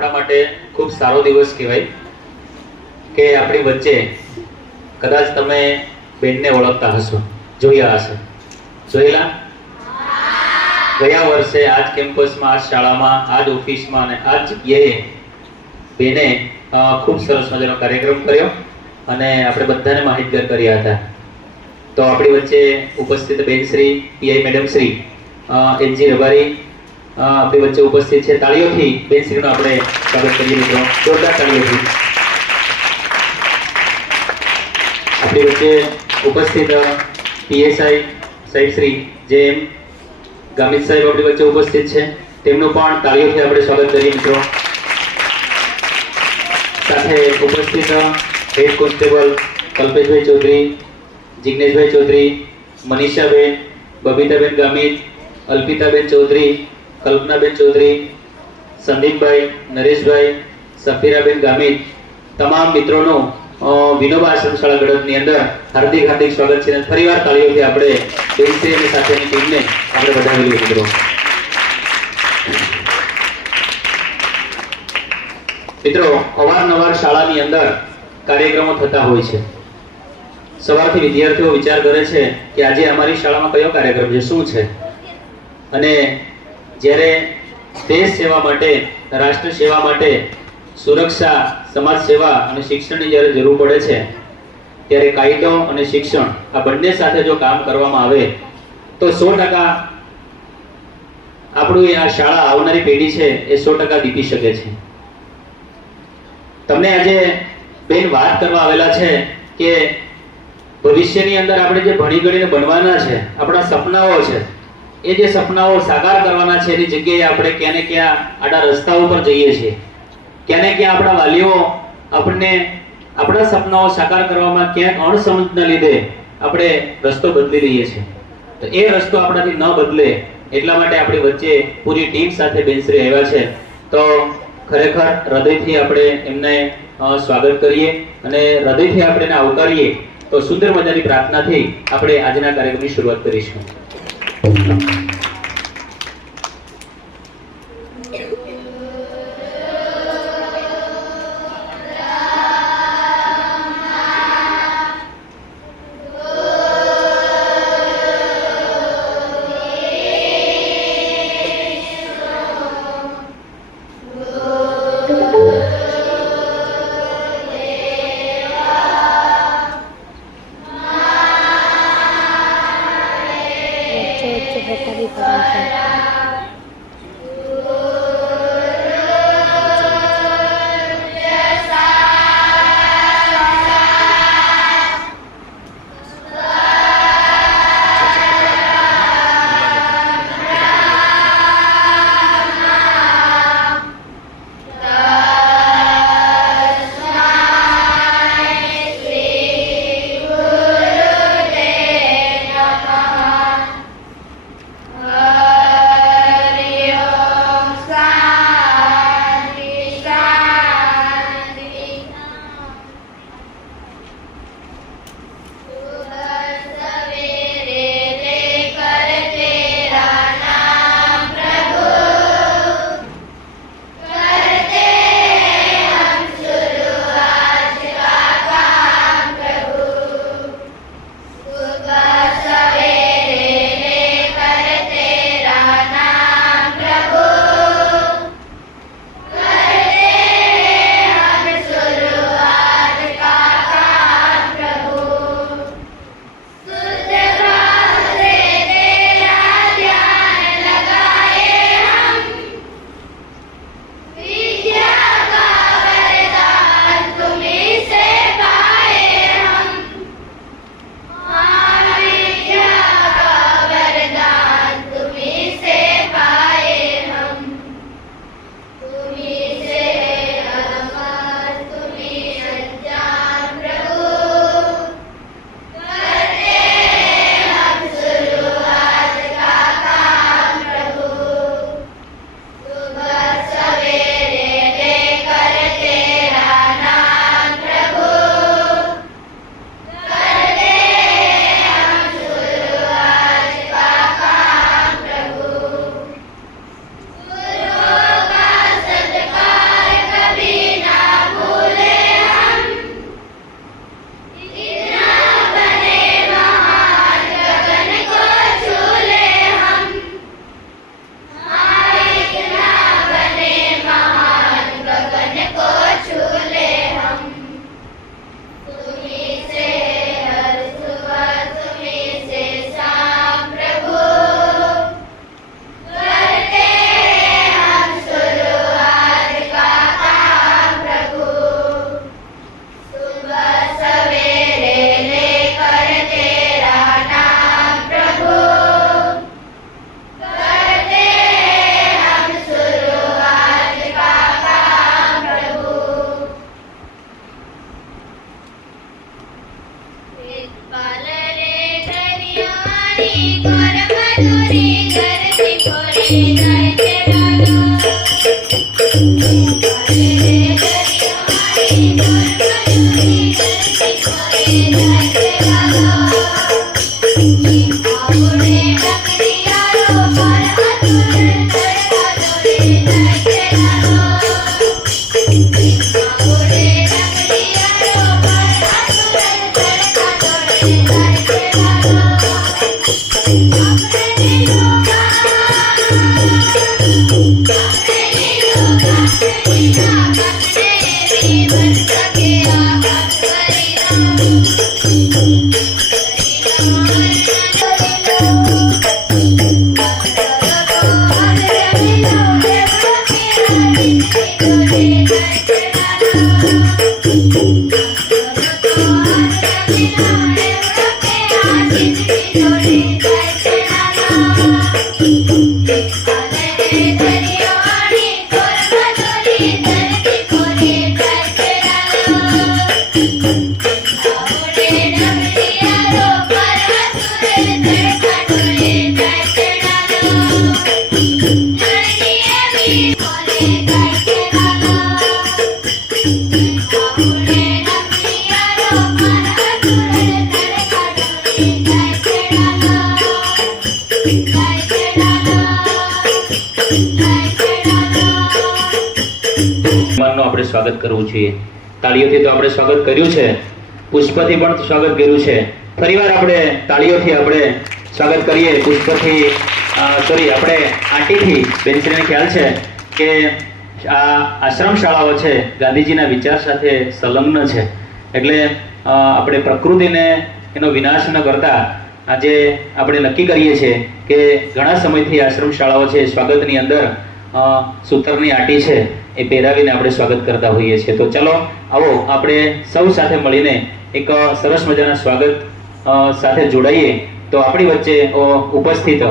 આપણા માટે ખૂબ સારો દિવસ કહેવાય કે આપણી વચ્ચે કદાચ તમે બેનને ઓળખતા હશો, જોયા હશે. જોયેલા? ગયા વર્ષે આ જ કેમ્પસમાં, આ જ શાળામાં, આ જ ઓફિસમાં અને આ જ જગ્યાએ બેને ખૂબ સરસ મજાનો કાર્યક્રમ કર્યો અને આપણે બધાને માહિતગાર કર્યા હતા. તો આપણી વચ્ચે ઉપસ્થિત બેનશ્રી, પીઆઈ મેડમશ્રી, એનજી રબારી આપણી વચ્ચે ઉપસ્થિત છે. તાળીઓથી બેનશ્રીનું આપણે સ્વાગત કરીએ મિત્રો, જોરદાર તાળીઓથી. આપણી વચ્ચે ઉપસ્થિત પીએસઆઈ સાહેબશ્રી જેમ ગામિત સાહેબ આપણી વચ્ચે ઉપસ્થિત છે, તેમનું પણ તાળીઓથી આપણે સ્વાગત કરીએ મિત્રો. સાથે ઉપસ્થિત હેડ કોન્સ્ટેબલ કલ્પેશભાઈ ચૌધરી, જિગ્નેશભાઈ ચૌધરી, મનીષાબેન, બબીતાબેન ગામિત, અલ્પિતાબેન ચૌધરી, કલ્પનાબેન ચૌધરી, સંદીપભાઈ, નરેશભાઈ, સફીરાબેન ગામિત, તમામ મિત્રોનું વિનોબા આશ્રમ શાળા ગઢની અંદર હાર્દિક હાર્દિક સ્વાગત છે. ફરીવાર તાળીઓથી આપણે બેનશ્રી અને સાથેની ટીમને આપણે વધાવી લઈએ મિત્રો. મિત્રો, અવારનવાર શાળાની અંદર કાર્યક્રમો થતા હોય છે. સવારથી વિદ્યાર્થીઓ વિચાર કરે છે કે આજે અમારી શાળામાં કયો કાર્યક્રમ છે, શું છે. અને જ્યારે દેશ સેવા માટે, રાષ્ટ્ર સેવા માટે, સુરક્ષા, સમાજ સેવા અને શિક્ષણની જ્યારે જરૂર પડે છે ત્યારે કાયદો અને શિક્ષણ આ બંને સાથે જો કામ કરવામાં આવે તો 100% આપણું આ શાળા, આવનારી પેઢી છે એ 100% દીપી શકે છે. તમને આજે બેન વાત કરવા આવેલા છે કે ભવિષ્યની અંદર આપણે જે ભણી ગણીને બનવાના છે, આપણા સપનાઓ છે, એ જે સપનાઓ સાકાર કરવાના છે એની જગ્યાએ આપણે ક્યાં ને ક્યાં આડા રસ્તાઓ પર જઈએ છીએ. ક્યાં ને ક્યાં આપણા વાલીઓ આપણને આપણા સપનાઓ સાકાર કરવામાં ક્યાંક અણસમજના લીધે આપણે રસ્તો બદલી લઈએ છીએ. તો એ રસ્તો આપણાથી ન બદલે એટલા માટે આપણી વચ્ચે પૂરી ટીમ સાથે બેનશ્રી આવ્યા છે. તો ખરેખર હૃદયથી આપણે એમને સ્વાગત કરીએ અને હૃદયથી આપણે એને આવકારીએ. તો સુંદર મજાની પ્રાર્થનાથી આપણે આજના કાર્યક્રમની શરૂઆત કરીશું. Hotel મહેમાનનું આપણે સ્વાગત કરવું જોઈએ. તાળીઓથી તો આપણે સ્વાગત કર્યું છે, પુષ્પથી પણ સ્વાગત કર્યું છે. ફરીવાર આપણે તાળીઓથી આપણે સ્વાગત કરીએ. પુષ્પથી આપણે આંટીથી બેનશ્રીને ખ્યાલ છે કે આ આશ્રમ શાળાઓ છે ગાંધીજીના વિચાર સાથે સંલગ્ન છે. એટલે આપણે પ્રકૃતિને એનો વિનાશ ન કરતા આજે આપણે નક્કી કરીએ છીએ કે ઘણા સમયથી આશ્રમ શાળાઓ છે સ્વાગતની અંદર સૂતરની આંટી છે એ પહેરાવીને આપણે સ્વાગત કરતા હોઈએ છીએ. તો ચાલો આવો આપણે સૌ સાથે મળીને એક સરસ મજાના સ્વાગત સાથે જોડાઈએ. તો આપણી વચ્ચે ઉપસ્થિત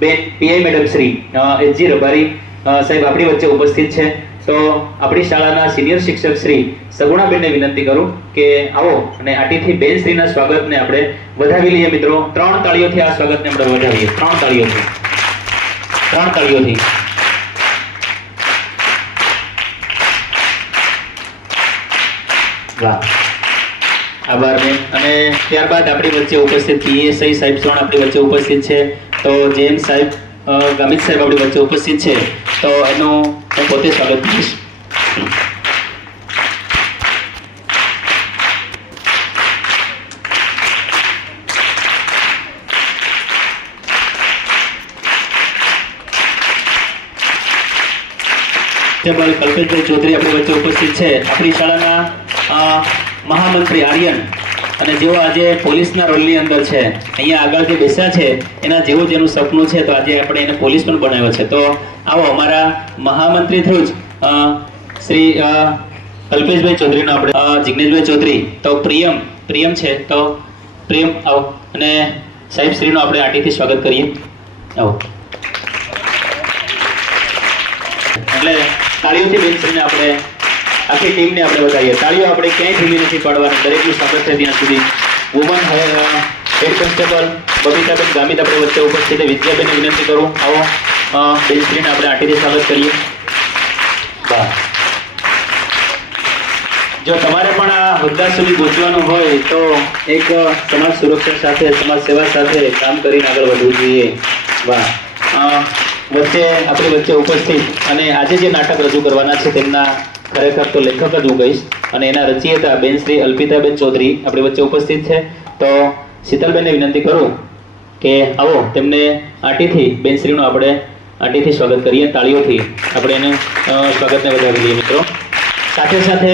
બેન PI madam Shri HG Rabari સાહેબ આપણી વચ્ચે ઉપસ્થિત છે. તો આપણી શાળાના સિનિયર શિક્ષક શ્રી સગુણાબેનને વિનંતી કરું કે આવો અને આંટીથી બેન શ્રીના સ્વાગતને આપણે વધાવી લઈએ. મિત્રો 3 તાળીઓથી આ સ્વાગતને આપણે વધાવીએ. 3 તાળીઓથી વાહ, આભાર બેન. અને ત્યારબાદ આપણી વચ્ચે ઉપસ્થિત પીએસઆઈ સાહેબ પણ આપણી વચ્ચે ઉપસ્થિત છે. તો જેમ સાહેબ ગામિત સાહેબ આપણી વચ્ચે ઉપસ્થિત છે. તો એનું હું પોતે સ્વાગત કરીશ. કલ્પેશભાઈ ચૌધરી આપણી વચ્ચે ઉપસ્થિત છે, આપણી શાળાના મહામંત્રી આર્યન, અને જેઓ આજે પોલીસના રોલની અંદર છે. અહીંયા આગળ જે બેસ્યા છે એના જેવું જેનું સપનું છે, તો આજે આપણે એને પોલીસ પણ બનાવ્યો છે. તો આવો અમારા મહામંત્રી થ્રુ જ શ્રી કલ્પેશભાઈ ચૌધરીનો આપણે જિગ્નેશભાઈ ચૌધરી, તો પ્રિયમ છે, તો પ્રિયમ આવો, અને સાહેબ શ્રીનું આપણે આંટીથી સ્વાગત કરીએ. આવો. એટલે તાળીઓથી બેનશ્રીને આપણે આખી ટીમને આપણે વધારીએ. તાળીઓ આપણે ક્યાંય ધીમી નથી પાડવાની, દરેકનું સ્વાગત છે ત્યાં સુધી. Woman head constable Babitaben Gamit આપણે વચ્ચે ઉપસ્થિત છે. વિદ્યાબેનને વિનંતી કરું આવો બેનશ્રીને આપણે આંટીથી સ્વાગત કરીએ. વાહ. જો તમારે પણ આ હોદ્દા સુધી પહોંચવાનું હોય તો એક સમાજ સુરક્ષા સાથે, સમાજ સેવા સાથે કામ કરીને આગળ વધવું જોઈએ. વાહ. વચ્ચે આપણી વચ્ચે ઉપસ્થિત અને આજે જે નાટક રજૂ કરવાના છે તેમના ખરેખર તો લેખક જ હું કહીશ, અને એના રચયિતા બેન શ્રી અલ્પિતાબેન ચૌધરી આપણી વચ્ચે ઉપસ્થિત છે. તો શીતલબેનને વિનંતી કરું કે આવો તેમને આંટીથી બેનશ્રીનું આપણે આંટીથી સ્વાગત કરીએ. તાળીઓથી આપણે એને સ્વાગતને વધાવી લઈએ. મિત્રો સાથે સાથે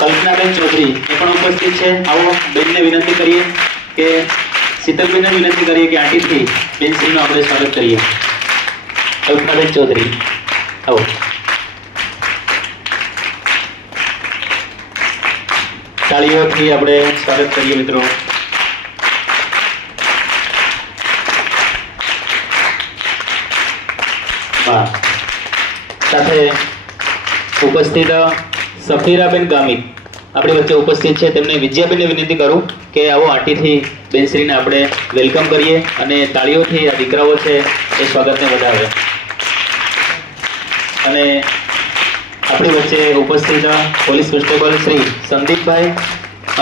કલ્પનાબેન ચૌધરી એ પણ ઉપસ્થિત છે. આવો બેનને વિનંતી કરીએ કે શીતલબેનને વિનંતી કરીએ કે આંટીથી બેનશ્રીનું આપણે સ્વાગત કરીએ. કલ્પનાબેન ચૌધરી આવો. તાળીઓથી આપણે સ્વાગત કરીએ. મિત્રો વાહ. સાથે ઉપસ્થિત સફીરાબેન ગામિત આપણી વચ્ચે ઉપસ્થિત છે. તેમને વિજયાબેનને વિનંતી કરું કે આવો આંટીથી બેનશ્રીને આપણે વેલકમ કરીએ અને તાળીઓથી આ દીકરાઓ છે એ સ્વાગતને વધારે. અને આપણી વચ્ચે ઉપસ્થિત પોલીસ કોન્સ્ટેબલ શ્રી સંદીપભાઈ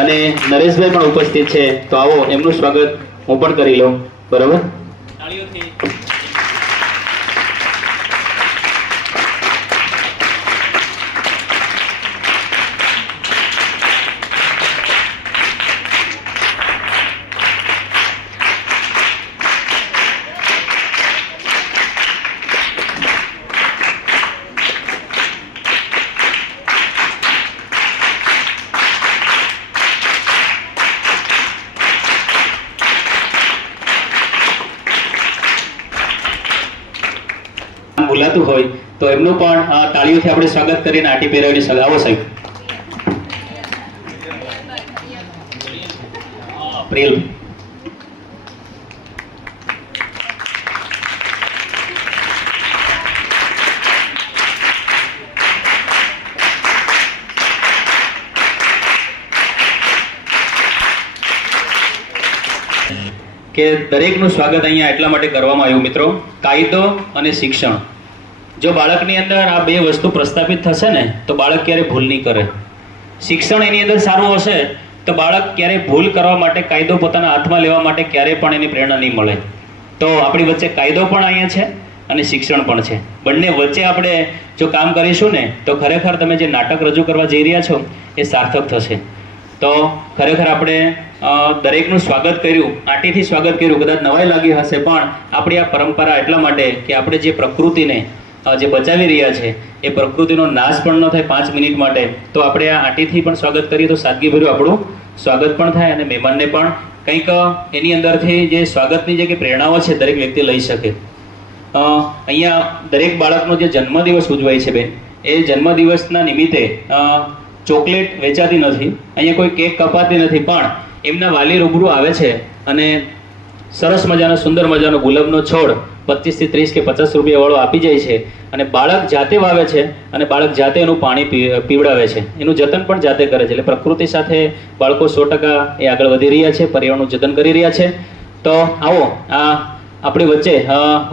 અને નરેશભાઈ પણ ઉપસ્થિત છે. તો આવો એમનું સ્વાગત હું પણ કરી લઉં. બરાબર. તાળીઓથી તો એમનું પણ તાળીઓથી આપણે સ્વાગત કરીને આંટી પહેરાવીને સલાવો સાહેબ. પ્રિયલ કે દરેકનું સ્વાગત અહીંયા એટલા માટે કરવામાં આવ્યું મિત્રો. કાયદો અને શિક્ષણ, જો બાળકની અંદર આ બે વસ્તુ પ્રસ્થાપિત થશે ને તો બાળક ક્યારે ભૂલ નહીં કરે. શિક્ષણ એની અંદર સારું હશે તો બાળક ક્યારેય ભૂલ કરવા માટે, કાયદો પોતાના હાથમાં લેવા માટે ક્યારેય પણ એની પ્રેરણા નહીં મળે. તો આપણી વચ્ચે કાયદો પણ અહીંયા છે અને શિક્ષણ પણ છે. બંને વચ્ચે આપણે જો કામ કરીશું ને તો ખરેખર તમે જે નાટક રજૂ કરવા જઈ રહ્યા છો એ સાર્થક થશે. તો ખરેખર આપણે દરેકનું સ્વાગત કર્યું, આંટીથી સ્વાગત કર્યું. કદાચ નવાઈ લાગી હશે પણ આપણી આ પરંપરા એટલા માટે કે આપણે જે પ્રકૃતિને જે બચાવી રહ્યા છે એ પ્રકૃતિનો નાશ પણ ન થાય 5 મિનિટ માટે, તો આપણે આ આંટીથી પણ સ્વાગત કરીએ તો સાદગીભર્યું આપણું સ્વાગત પણ થાય અને મહેમાનને પણ કંઈક એની અંદરથી જે સ્વાગતની જે કે પ્રેરણાઓ છે દરેક વ્યક્તિ લઈ શકે. અહીંયા દરેક બાળકનો જે જન્મદિવસ ઉજવાય છે બેન, એ જન્મદિવસના નિમિત્તે ચોકલેટ વેચાતી નથી, અહીંયા કોઈ કેક કપાતી નથી, પણ એમના વાલી રૂબરૂ આવે છે અને સરસ મજાનો સુંદર મજાનો ગુલાબનો છોડ 25 થી 30 કે 50 રૂપિયા વાળો આપી જાય છે અને બાળક જાતે વાવે છે અને બાળક જાતે એનું પાણી પીવડાવે છે, એનું જતન પણ જાતે કરે છે. એટલે પ્રકૃતિ સાથે બાળકો 100% એ આગળ વધી રહ્યા છે, પર્યાવરણનું જતન કરી રહ્યા છે. તો આવો આ આપણી વચ્ચે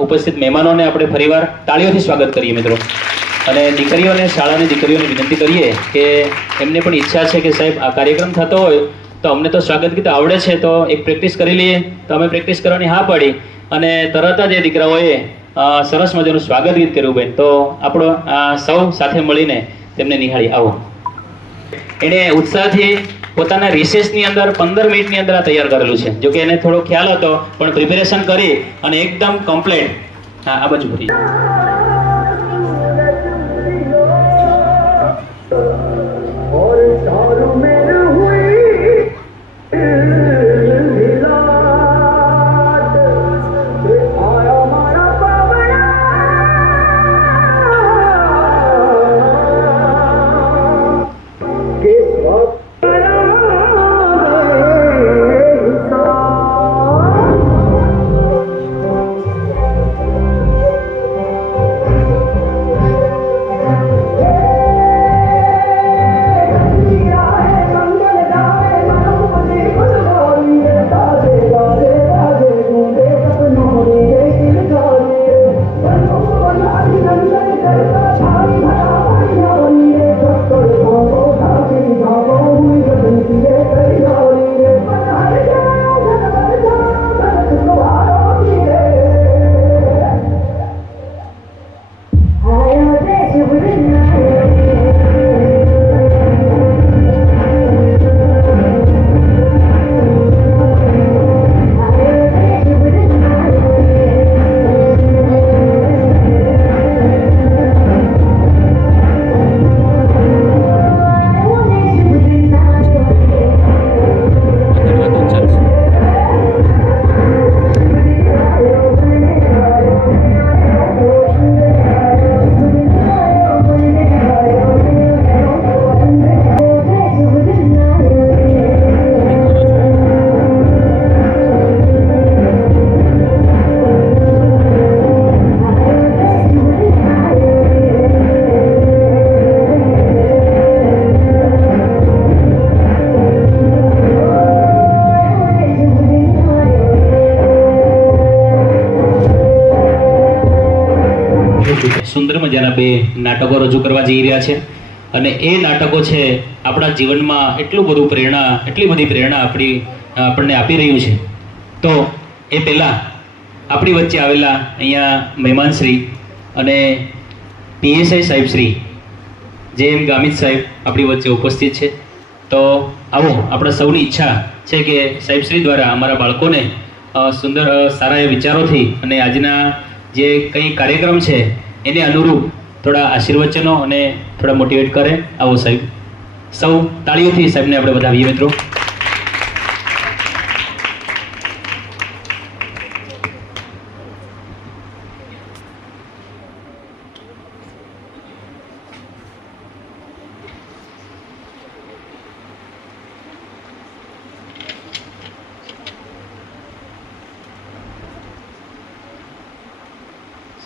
ઉપસ્થિત મહેમાનોને આપણે ફરીવાર તાળીઓથી સ્વાગત કરીએ મિત્રો. અને દીકરીઓને, શાળાની દીકરીઓને વિનંતી કરીએ કે એમને પણ ઈચ્છા છે કે સાહેબ આ કાર્યક્રમ થતો હોય તો અમને તો સ્વાગત ગીત આવડે છે તો એક પ્રેક્ટિસ કરી લઈએ. તો અમે પ્રેક્ટિસ કરવાની હા પાડી અને તરત જ એ દીકરાઓએ સરસ મજાનું સ્વાગત ગીત કર્યું બેન. તો આપણો સૌ સાથે મળીને તેમને નિહાળી. આવો. એણે ઉત્સાહથી પોતાના રિસેસની અંદર 15 મિનિટની અંદર આ તૈયાર કરેલું છે. જો કે એને થોડો ખ્યાલ હતો પણ પ્રિપેરેશન કરી અને એકદમ કમ્પ્લીટ. આ બાજુ ભરી સુંદર મજાના બે નાટકો રજૂ કરવા જઈ રહ્યા છે અને એ નાટકો છે આપણા જીવનમાં એટલી બધી પ્રેરણા આપણને આપી રહ્યું છે. તો એ પહેલાં આપણી વચ્ચે આવેલા અહીંયા મહેમાનશ્રી અને PSI સાહેબ શ્રી JM ગામિત સાહેબ આપણી વચ્ચે ઉપસ્થિત છે. તો આવો, આપણા સૌની ઈચ્છા છે કે સાહેબ શ્રી દ્વારા અમારા બાળકોને સુંદર સારા એ વિચારોથી અને આજના જે કંઈ કાર્યક્રમ છે એને અનુરૂપ થોડા આશીર્વચનો અને થોડા મોટિવેટ કરે. આવો સાહેબ, સૌ તાળીઓથી સાહેબને આપણે વધાવીએ મિત્રો.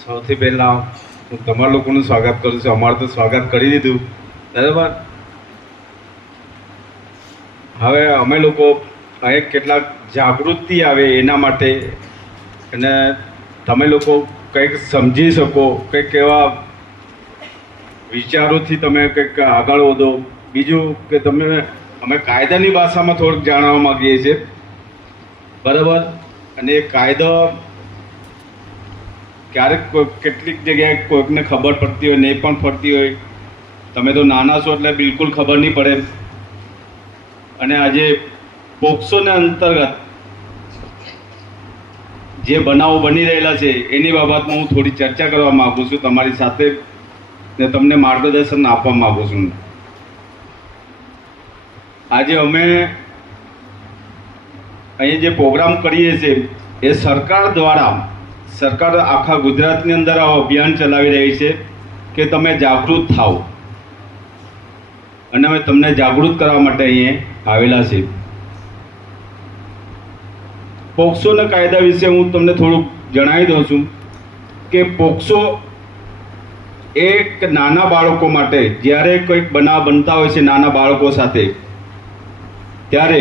સૌથી પહેલાં હું તમારા લોકોનું સ્વાગત કરું છું. અમારું તો સ્વાગત કરી દીધું, બરાબર. હવે અમે લોકો અહીં કેટલાક જાગૃતિ આવે એના માટે, અને તમે લોકો કંઈક સમજી શકો, કંઈક એવા વિચારોથી તમે કંઈક આગળ વધો. બીજું કે અમે કાયદાની ભાષામાં થોડુંક જાણવા માગીએ છીએ, બરાબર. અને એ કાયદો ક્યારેક કેટલીક જગ્યાએ કોઈકને ખબર પડતી હોય, નહીં પણ પડતી હોય. તમે તો નાના છો એટલે બિલકુલ ખબર નહીં પડે. અને આજે પોક્સોના અંતર્ગત જે બનાવો બની રહેલા છે એની બાબતમાં હું થોડી ચર્ચા કરવા માગું છું તમારી સાથે, ને તમને માર્ગદર્શન આપવા માગું છું. આજે અમે અહીં જે પ્રોગ્રામ કરીએ છીએ એ સરકાર દ્વારા, સરકાર આખા ગુજરાતની અંદર આ અભિયાન ચલાવી રહી છે કે તમે જાગૃત થાઓ, અને અમે તમને જાગૃત કરવા માટે અહીંયા આવેલા છે. પોક્સોના કાયદા વિશે હું તમને થોડુંક જણાવી દઉં છું કે પોક્સો એક નાના બાળકો માટે, જ્યારે કોઈક બનાવ બનતા હોય છે નાના બાળકો સાથે, ત્યારે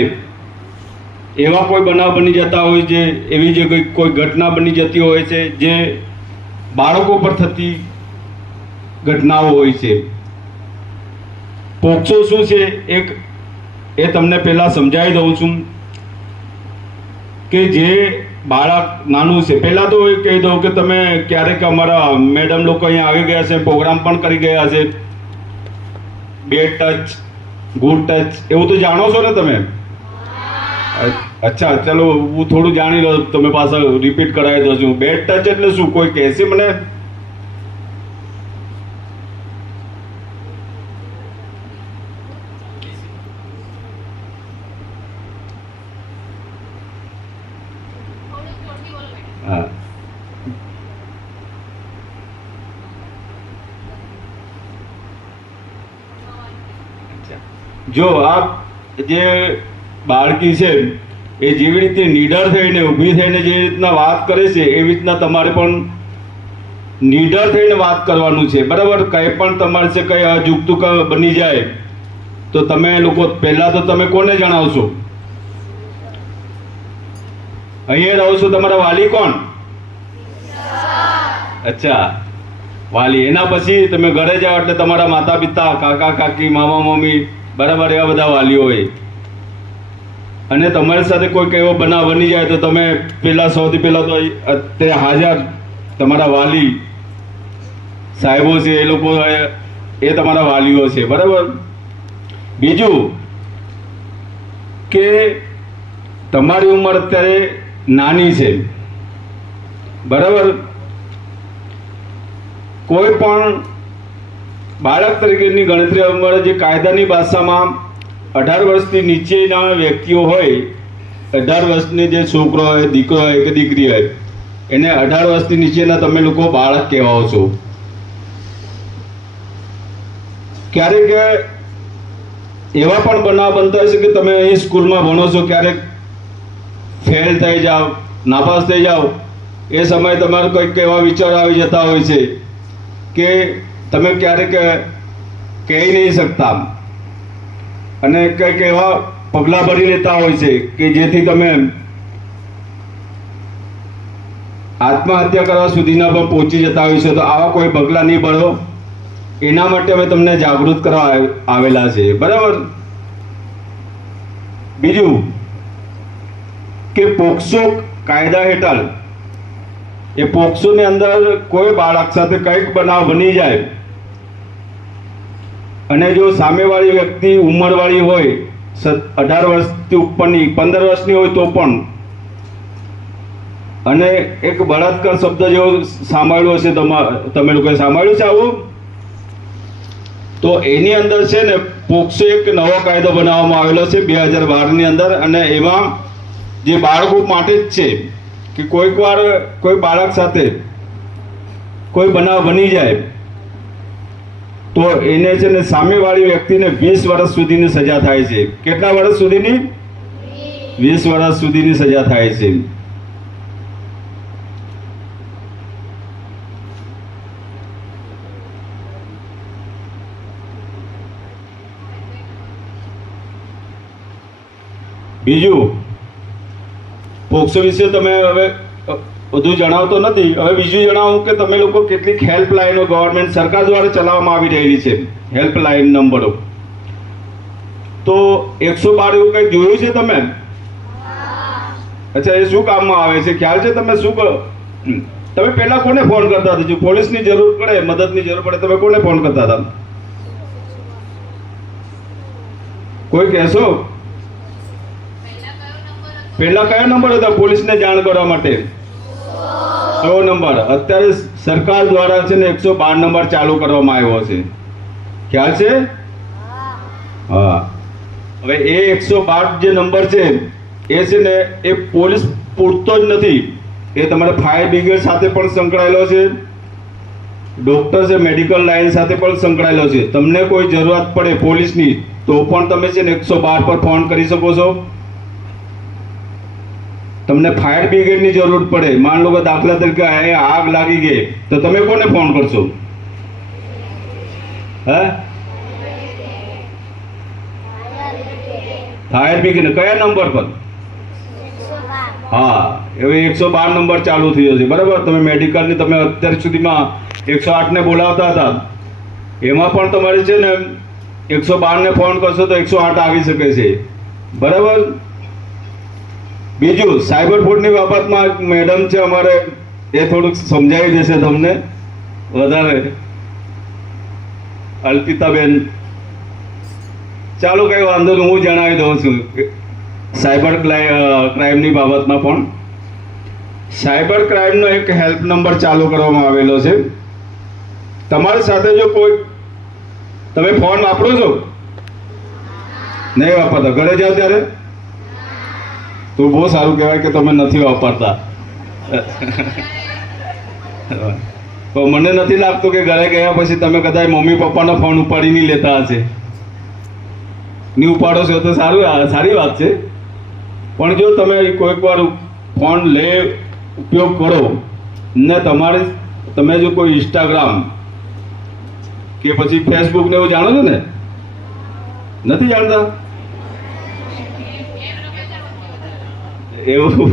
એવા કોઈ બનાવ બની જતા હોય છે, એવી જે કોઈ ઘટના બની જતી હોય છે જે બાળકો પર થતી ઘટનાઓ હોય છે. પોક્સો શું છે એ તમને પહેલાં સમજાવી દઉં છું કે જે બાળક નાનું છે, પહેલાં તો એ કહી દઉં કે તમે ક્યારેક અમારા મેડમ લોકો અહીંયા આવી ગયા છે, પ્રોગ્રામ પણ કરી ગયા છે. બેડ ટચ, ગુડ ટચ એવું તો જાણો છો ને તમે? અચ્છા, ચલો હું થોડું જાણી લઉં, તમે પાછા રિપીટ કરાવી દઉં છું. બેડ ટચ એટલે શું? કોઈ કહેશે મને? હા, જો આ જે બાળકી છે એ જેવી રીતે નીડર થઈને ઊભી થઈને જે રીતના વાત કરે છે એવી રીતના તમારે પણ નીડર થઈને વાત કરવાનું છે, બરાબર. કંઈ પણ તમારે છે કંઈ અજુગતું બની જાય તો તમે લોકો પહેલાં તો તમે કોને જણાવશો? અહીંયા રહો છો તમારા વાલી કોણ? અચ્છા, વાલી. એના પછી તમે ઘરે જાઓ એટલે તમારા માતા પિતા, કાકા કાકી, મામા મમ્મી, બરાબર, એવા બધા વાલીઓ હોય. અને તમારી સાથે કોઈક એવો બનાવ બની જાય તો તમે સૌથી પહેલાં તો અત્યારે હાજર તમારા વાલી સાહેબો છે, એ લોકો એ તમારા વાલીઓ છે, બરાબર. બીજું કે તમારી ઉંમર અત્યારે નાની છે, બરાબર. કોઈ પણ બાળક તરીકેની ગણતરી ઉંમર જે કાયદાની ભાષામાં 18 વર્ષથી નીચેના વ્યક્તિઓ હોય, 18 વર્ષની જે છોકરો હોય, દીકરો હોય કે દીકરી હોય, એને 18 વર્ષથી નીચેના તમે લોકો બાળક કહેવાઓ છો. ક્યારેક એવા પણ બનાવ બનતા હશે કે તમે અહીં સ્કૂલમાં ભણો છો, ક્યારેક ફેલ થઈ જાઓ, નાપાસ થઈ જાઓ, એ સમયે તમારે કંઈક એવા વિચાર આવી જતા હોય છે કે તમે ક્યારેક કહી નહીં શકતા, અને કંઈક એવા પગલાં ભરી લેતા હોય છે કે જેથી તમે આત્મહત્યા કરવા સુધીના પણ પહોંચી જતા હોય છે. તો આવા કોઈ પગલાં નહીં ભરો, એના માટે અમે તમને જાગૃત કરવા આવેલા છે, બરાબર. બીજું કે પોક્સો કાયદા હેઠળ એ પોક્સોની અંદર કોઈ બાળક સાથે કંઈક બનાવ બની જાય અને જો સામેવાળી વ્યક્તિ ઉંમરવાળી હોય, 18 વર્ષથી ઉપરની, 15 વર્ષની હોય તો પણ, અને એક બળાત્કાર શબ્દ જેવો સાંભળ્યો હશે, તમે લોકોએ સાંભળ્યું છે આવું? તો એની અંદર છે ને પોક્સો એક નવો કાયદો બનાવવામાં આવેલો છે 2012ની અંદર, અને એમાં જે બાળકો માટે જ છે કે કોઈક વાર કોઈ બાળક સાથે કોઈ બનાવ બની જાય તો એને છે ને સામેવાળી વ્યક્તિને 20 વર્ષ સુધીની સજા થાય છે. કેટલા વર્ષ સુધીની? 20 વર્ષ સુધીની સજા થાય છે. બીજું, પોક્સો વિશે તમે હવે બધું જણાવતો નથી, હવે બીજું જણાવું કે તમે લોકો કેટલીક હેલ્પલાઇનો ગવર્મેન્ટ સરકાર દ્વારા ચલાવવામાં આવી રહેલી છે, હેલ્પલાઇન નંબરો. તો 112 એવું કંઈ જોયું છે તમે? અચ્છા, એ શું કામમાં આવે છે ખ્યાલ છે? તમે શું કરો? તમે પહેલા કોને ફોન કરતા હતા? જો પોલીસની જરૂર પડે, મદદની જરૂર પડે, તમે કોને ફોન કરતા હતા? કોઈ કહેશો? પહેલા કયો નંબર હતો પોલીસને જાણ કરવા માટે? 100 નંબર. અત્યારે સરકાર દ્વારા છે ને 112 નંબર ચાલુ કરવામાં આવ્યો છે, ખ્યાલ છે? હા. હવે એ 112 જે નંબર છે એ છે ને એ પોલીસ પૂરતો જ નથી, એ તમારે ફાયર બ્રિગેડ સાથે પણ સંકળાયેલો છે, ડોક્ટર છે મેડિકલ લાઈન સાથે પણ સંકળાયેલો છે. તમને કોઈ જરૂરત પડે પોલીસની તો પણ તમે છે ને 112 પર ફોન કરી શકો છો. તમને ફાયર બ્રિગેડની જરૂર પડે, માન લો કે દાખલા તરીકે અહીંયા આગ લાગી ગઈ તો તમે કોને ફોન કરશો? હે? Fire brigade. કયા નંબર પર? હા, હવે 112 નંબર ચાલુ થયો છે, બરાબર? તમે મેડિકલની તમે અત્યાર સુધીમાં 108 ને બોલાવતા હતા, એમાં પણ તમારે છે ને 112 ને ફોન કરશો તો 108 આવી શકે છે, બરાબર? બીજું, સાયબર ફ્રોડની બાબતમાં મેડમ છે અમારે, એ થોડુંક સમજાવી દેશે તમને વધારે. અલ્પિતાબેન, ચાલો કઈ વાંધો નહીં, હું જણાવી દઉં છું. સાયબર ક્રાઇમની બાબતમાં પણ સાયબર ક્રાઇમનો એક હેલ્પ નંબર ચાલુ કરવામાં આવેલો છે. તમારી સાથે જો કોઈ, તમે ફોન વાપરો છો? નહીં વાપરતા? ઘરે જાઓ ત્યારે તો બહુ સારું કહેવાય કે તમે નથી વાપરતા. તો મને નથી લાગતું કે ઘરે ગયા પછી તમે કદાચ મમ્મી પપ્પાનો ફોન ઉપાડી નહીં લેતા હશે. નહીં ઉપાડો છો તો સારું, સારી વાત છે. પણ જો તમે કોઈક વાર ફોન ઉપયોગ કરો ને તમે જો કોઈ ઇન્સ્ટાગ્રામ કે પછી ફેસબુક ને એવું જાણો છો ને? નથી જાણતા? એવું?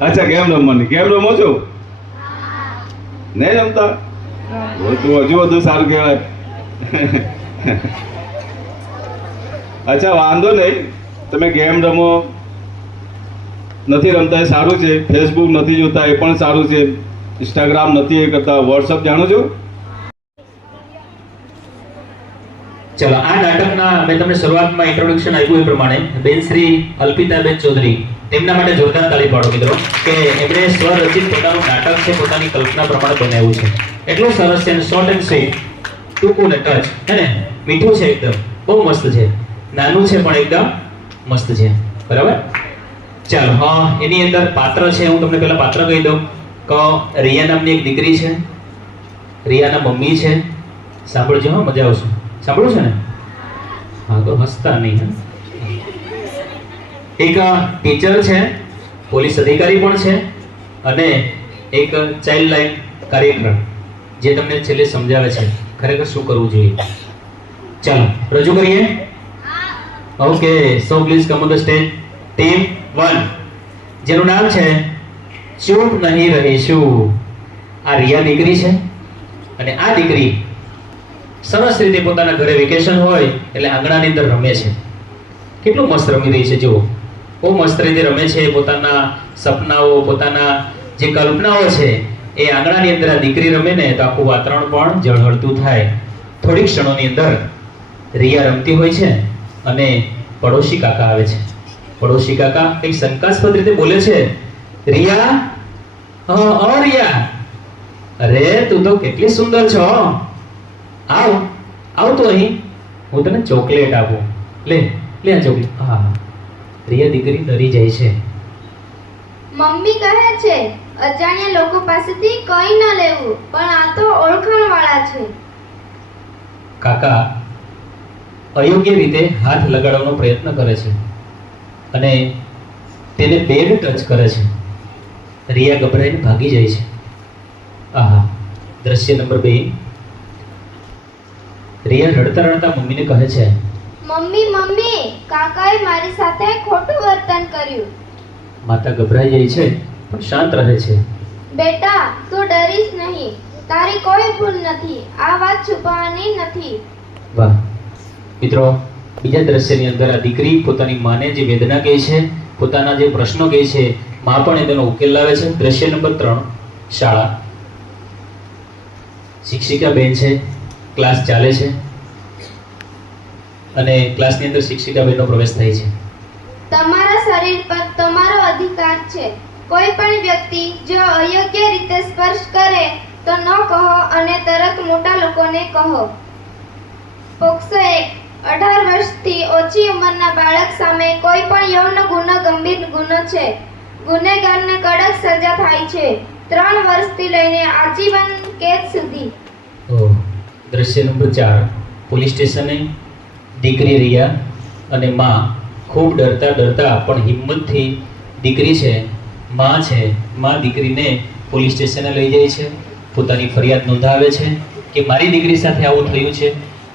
અચ્છા, ગેમ રમવાની. ગેમ રમો છો? નહીં રમતા? હજુ બધું સારું કહેવાય. અચ્છા, વાંધો નહીં, તમે ગેમ રમો, નથી રમતા એ સારું છે, ફેસબુક નથી જોતા એ પણ સારું છે, ઇન્સ્ટાગ્રામ નથી એ કરતા, વોટ્સઅપ જાણો છો? ચલો, આ નાટકના મેં તમને શરૂઆતમાં ઇન્ટ્રોડક્શન આપ્યું એ પ્રમાણે બેન શ્રી અલ્પિતાબેન ચૌધરી, તેમના માટે જોરદાર તાળી પાડો મિત્રો, કે એમણે સ્વરચિત પોતાનું નાટક છે, પોતાની કલ્પના પ્રમાણે બનાવ્યું છે. એટલું સરસ છે, શોર્ટ એન્ડ સ્વીટ, ટૂંકું ને ટચ, હે ને? મીઠું છે એકદમ, બહુ મસ્ત છે, નાનું છે પણ એકદમ મસ્ત છે, બરાબર? ચાલો, હા, એની અંદર પાત્ર છે, હું તમને પહેલા પાત્ર કહી દઉં કે રિયા નામની એક દીકરી છે, રિયાના મમ્મી છે. સાંભળજો, હા, મજા આવશે. સાંભળ્યું છે ને? હા, તો હસતા નહીં. એક ટીચર છે, પોલીસ અધિકારી પણ છે, અને એક ચાઇલ્ડ લાઇન કાર્યક્રમ જે તમને છેલ્લે સમજાવે છે ખરેખર શું કરવું જોઈએ. ચાલો, રજૂ કરીએ. Okay, so please come on the stage. Team 1, જેનું નામ છે ચૂપ નહીં રહીશું. આ રિયા દીકરી છે, અને આ દીકરી સરસ રીતે પોતાના ઘરે વેકેશન હોય એટલે આંગણાની અંદર રમે છે. કેટલું મસ્ત રમી રહી છે, જુઓ, બહુ મસ્ત રીતે રમે છે. પોતાના સપનાઓ, પોતાના જે કલ્પનાઓ છે એ આંગણાની અંદર આ દીકરી રમે ને તો આખું વાતાવરણ પણ ઝળહળતું થાય. થોડીક ક્ષણોની અંદર રિયા રમતી હોય છે અને પડોશી કાકા આવે છે. પડોશી કાકા કંઈક શંકાસ્પદ રીતે બોલે છે, રિયા, રિયા, અરે તું તો કેટલી સુંદર છો, આવ તો અહીં, હું તને ચોકલેટ આપું, લે આ ચોકલેટ. હા, રિયા દીકરી ડરી જાય છે. મમ્મી કહે છે અજાણ્યા લોકો પાસેથી કંઈ ન લેવું, પણ આ તો ઓળખાણ વાળા છે. કાકા અયોગ્ય રીતે હાથ લગાડવાનો પ્રયત્ન કરે છે અને તેને બેડ ટચ કરે છે. રિયા ગભરાઈને ભાગી જાય છે. આહા, દ્રશ્ય નંબર 2. રિયા રડતા રડતા મમ્મીને કહે છે, મમ્મી મમ્મી કાકાએ મારી સાથે ખોટું વર્તન કર્યું. માતા ગભરાઈ જાય છે પણ શાંત રહે છે. બેટા તું ડરીશ નહીં, તારી કોઈ ભૂલ નથી, આ વાત છુપાવવાની નથી. વાહ મિત્રો, બીજા દ્રશ્યની અંદર આ દીકરી પોતાની માને જે વેદના કહે છે, પોતાના જે પ્રશ્નો કહે છે, માં પણ તેનો ઉકેલ લાવે છે. દ્રશ્ય નંબર 3, શાળા. શિક્ષિકા બેન છે, ક્લાસ ચાલે છે અને ક્લાસની અંદર શિક્ષિકા બેનનો પ્રવેશ થાય છે. તમારા શરીર પર તમારો અધિકાર છે. કોઈ પણ વ્યક્તિ જો અયોગ્ય રીતે સ્પર્શ કરે તો ન કહો અને તરત મોટા લોકોને કહો. પોક્સો 1, 18 વર્ષથી ઓછી ઉંમરના બાળક સામે કોઈ પણ યૌન ગુનો ગંભીર ગુનો છે. ગુનેગારને કડક સજા થાય છે, 3 વર્ષથી લઈને આજીવન કેદ સુધી. દ્રશ્ય નંબર 4, પોલીસ સ્ટેશને દીકરી રિયા અને માં ખૂબ ડરતા પણ હિંમતથી દીકરી છે, માં દીકરીને પોલીસ સ્ટેશને લઈ જાય છે. પોતાની ફરિયાદ નોંધાવે છે કે મારી દીકરી સાથે આવું થયું છે.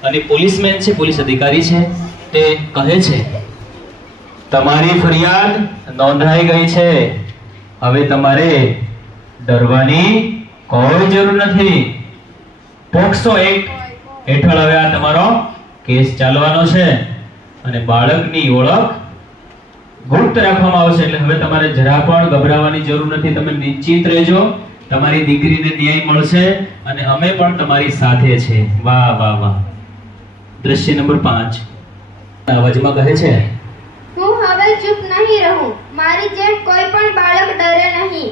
અને પોલીસમેન છે, પોલીસ અધિકારી છે, તે કહે છે તમારી ફરિયાદ નોંધાઈ ગઈ છે, હવે તમારે ડરવાની કોઈ જરૂર નથી. પોક્સો 1 હેઠળ હવે આ તમારો કેસ ચાલવાનો છે અને બાળકની ઓળખ ગુપ્ત રાખવામાં આવશે. એટલે હવે તમારે જરા પણ ગભરાવાની જરૂર નથી, તમે નિશ્ચિત રહેજો, તમારી દીકરીને ન્યાય મળશે અને અમે પણ તમારી સાથે છે. વાહ વાહ વાહ. દ્રશ્ય નંબર 5, અવાજમાં કહે છે હું હવે ચૂપ નહીં રહું, મારી જેમ કોઈ પણ બાળક ડરે નહીં.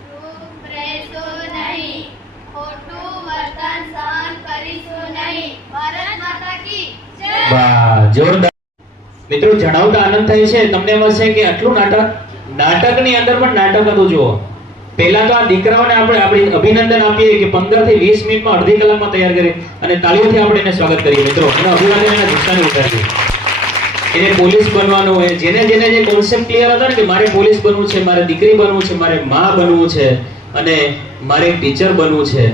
ચૂપ રહેશો નહીં, ખોટું વર્તન સહન કરીશું નહીં. ભારત માતા કી જય. વાહ, જોરદાર. મિત્રો, જણાવતા આનંદ થાય છે. તમને એમ હશે કે આટલું નાટકની અંદર પણ નાટક હતું. જુઓ, પહેલા તો આ દીકરાઓને આપણે અભિનંદન આપીએ કે 15 થી 20 મિનિટમાં, અડધી કલાકમાં તૈયાર કરી અને તાળીઓથી આપણે એને સ્વાગત કરીએ. મિત્રો, એનો અભિવાદન એના જુસ્સાને ઉતારીએ. એને પોલીસ બનવાનું હોય, જેને જે કોન્સેપ્ટ ક્લિયર હતો ને કે મારે પોલીસ બનવું છે, મારે દીકરી બનવું છે, મારે માં બનવું છે અને મારે ટીચર બનવું છે,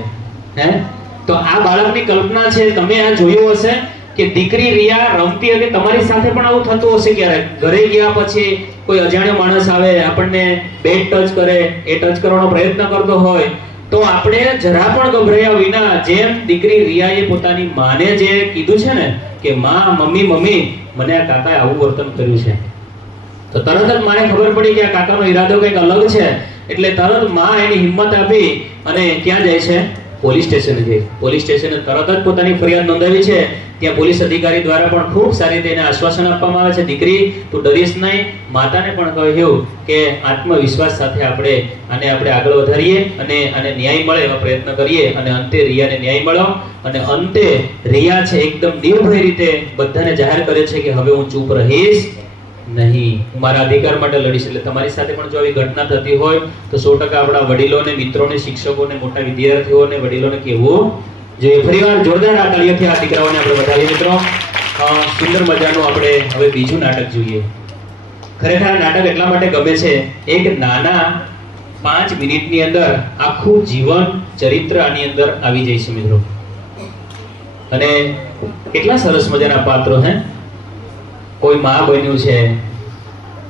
તો આ બાળકની કલ્પના છે. તમે આ જોયું હશે કે દીકરી રિયા રમતી હતી, તમારી સાથે પણ આવું થતું હશે. ક્યારેક ઘરે ગયા પછી કોઈ અજાણ્યો માણસ આવે, આપણને બેટ ટચ કરે, એ ટચ કરવાનો પ્રયત્ન કરતો હોય તો આપણે જરા પણ ગભરાયા વિના, જેમ દીકરી રિયાએ પોતાની માને જે કીધું છે ને કે માં, મમ્મી મને આ કાકાએ આવું વર્તન કર્યું છે, તો તરત જ માને ખબર પડી કે આ કાકાનો ઈરાદો કંઈક અલગ છે. એટલે તરત માં એની હિંમત આપી અને ક્યાં જાય છે? પોલીસ સ્ટેશને જાય. પોલીસ સ્ટેશને તરત જ પોતાની ફરિયાદ નોંધાવી છે. ત્યાં પોલીસ અધિકારી દ્વારા પણ ખૂબ સારી રીતે એને આશ્વાસન આપવામાં આવે છે, દીકરી તું ડરીશ નહીં. માતાને પણ કહ્યું કે આત્મવિશ્વાસ સાથે આપણે આગળ વધારીએ અને આને ન્યાય મળે એવા પ્રયત્ન કરીએ. અને અંતે રિયાને ન્યાય મળ્યો અને અંતે રિયા છે એકદમ નિર્ભય રીતે બધાને જાહેર કરે છે કે હવે હું ચૂપ રહીશ નહીં, હું મારા અધિકાર માટે લડીશ. એટલે તમારી સાથે પણ જો આવી ઘટના થતી હોય તો 100% આપણા વડીલોને, મિત્રોને, શિક્ષકોને, મોટા વિદ્યાર્થીઓને, વડીલોને કહેવું જોઈએ. ફરીવાર જોરદાર તાળીઓથી આ દીકરાઓને આપણે વધાવીએ. મિત્રો, સુંદર મજાનું આપણે હવે બીજું નાટક જોઈએ. ખરેખર આ નાટક એટલા માટે ગમે છે, એક નાના 5 મિનિટની અંદર આખું જીવન ચરિત્ર આની અંદર આવી જાય છે. મિત્રો, અને કેટલા સરસ મજાના પાત્રો. કોઈ માં બન્યું છે,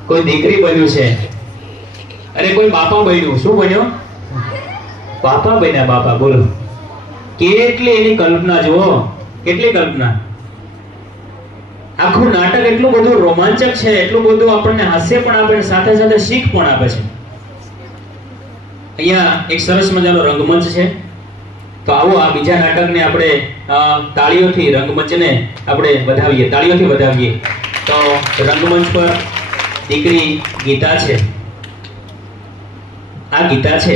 કોઈ દીકરી બન્યું છે અને કોઈ બાપા બન્યું. શું બન્યો? બાપા બન્યા. બાપા, બોલો કેટલી એની કલ્પના. જુઓ કેટલી કલ્પના. આખું નાટક એટલું બધું રોમાંચક છે, એટલું બધું આપણને હાસ્ય પણ આપે, સાથે સાથે શીખ પણ આપે છે. અહીંયા એક સરસ મજાનો રંગમંચ છે. તો આવો આ બીજા નાટકને આપણે તાળીઓથી રંગમંચને આપણે વધાવીએ, તાળીઓથી વધાવીએ. તો રંગમંચ પર દીકરી ગીતા છે. આ ગીતા છે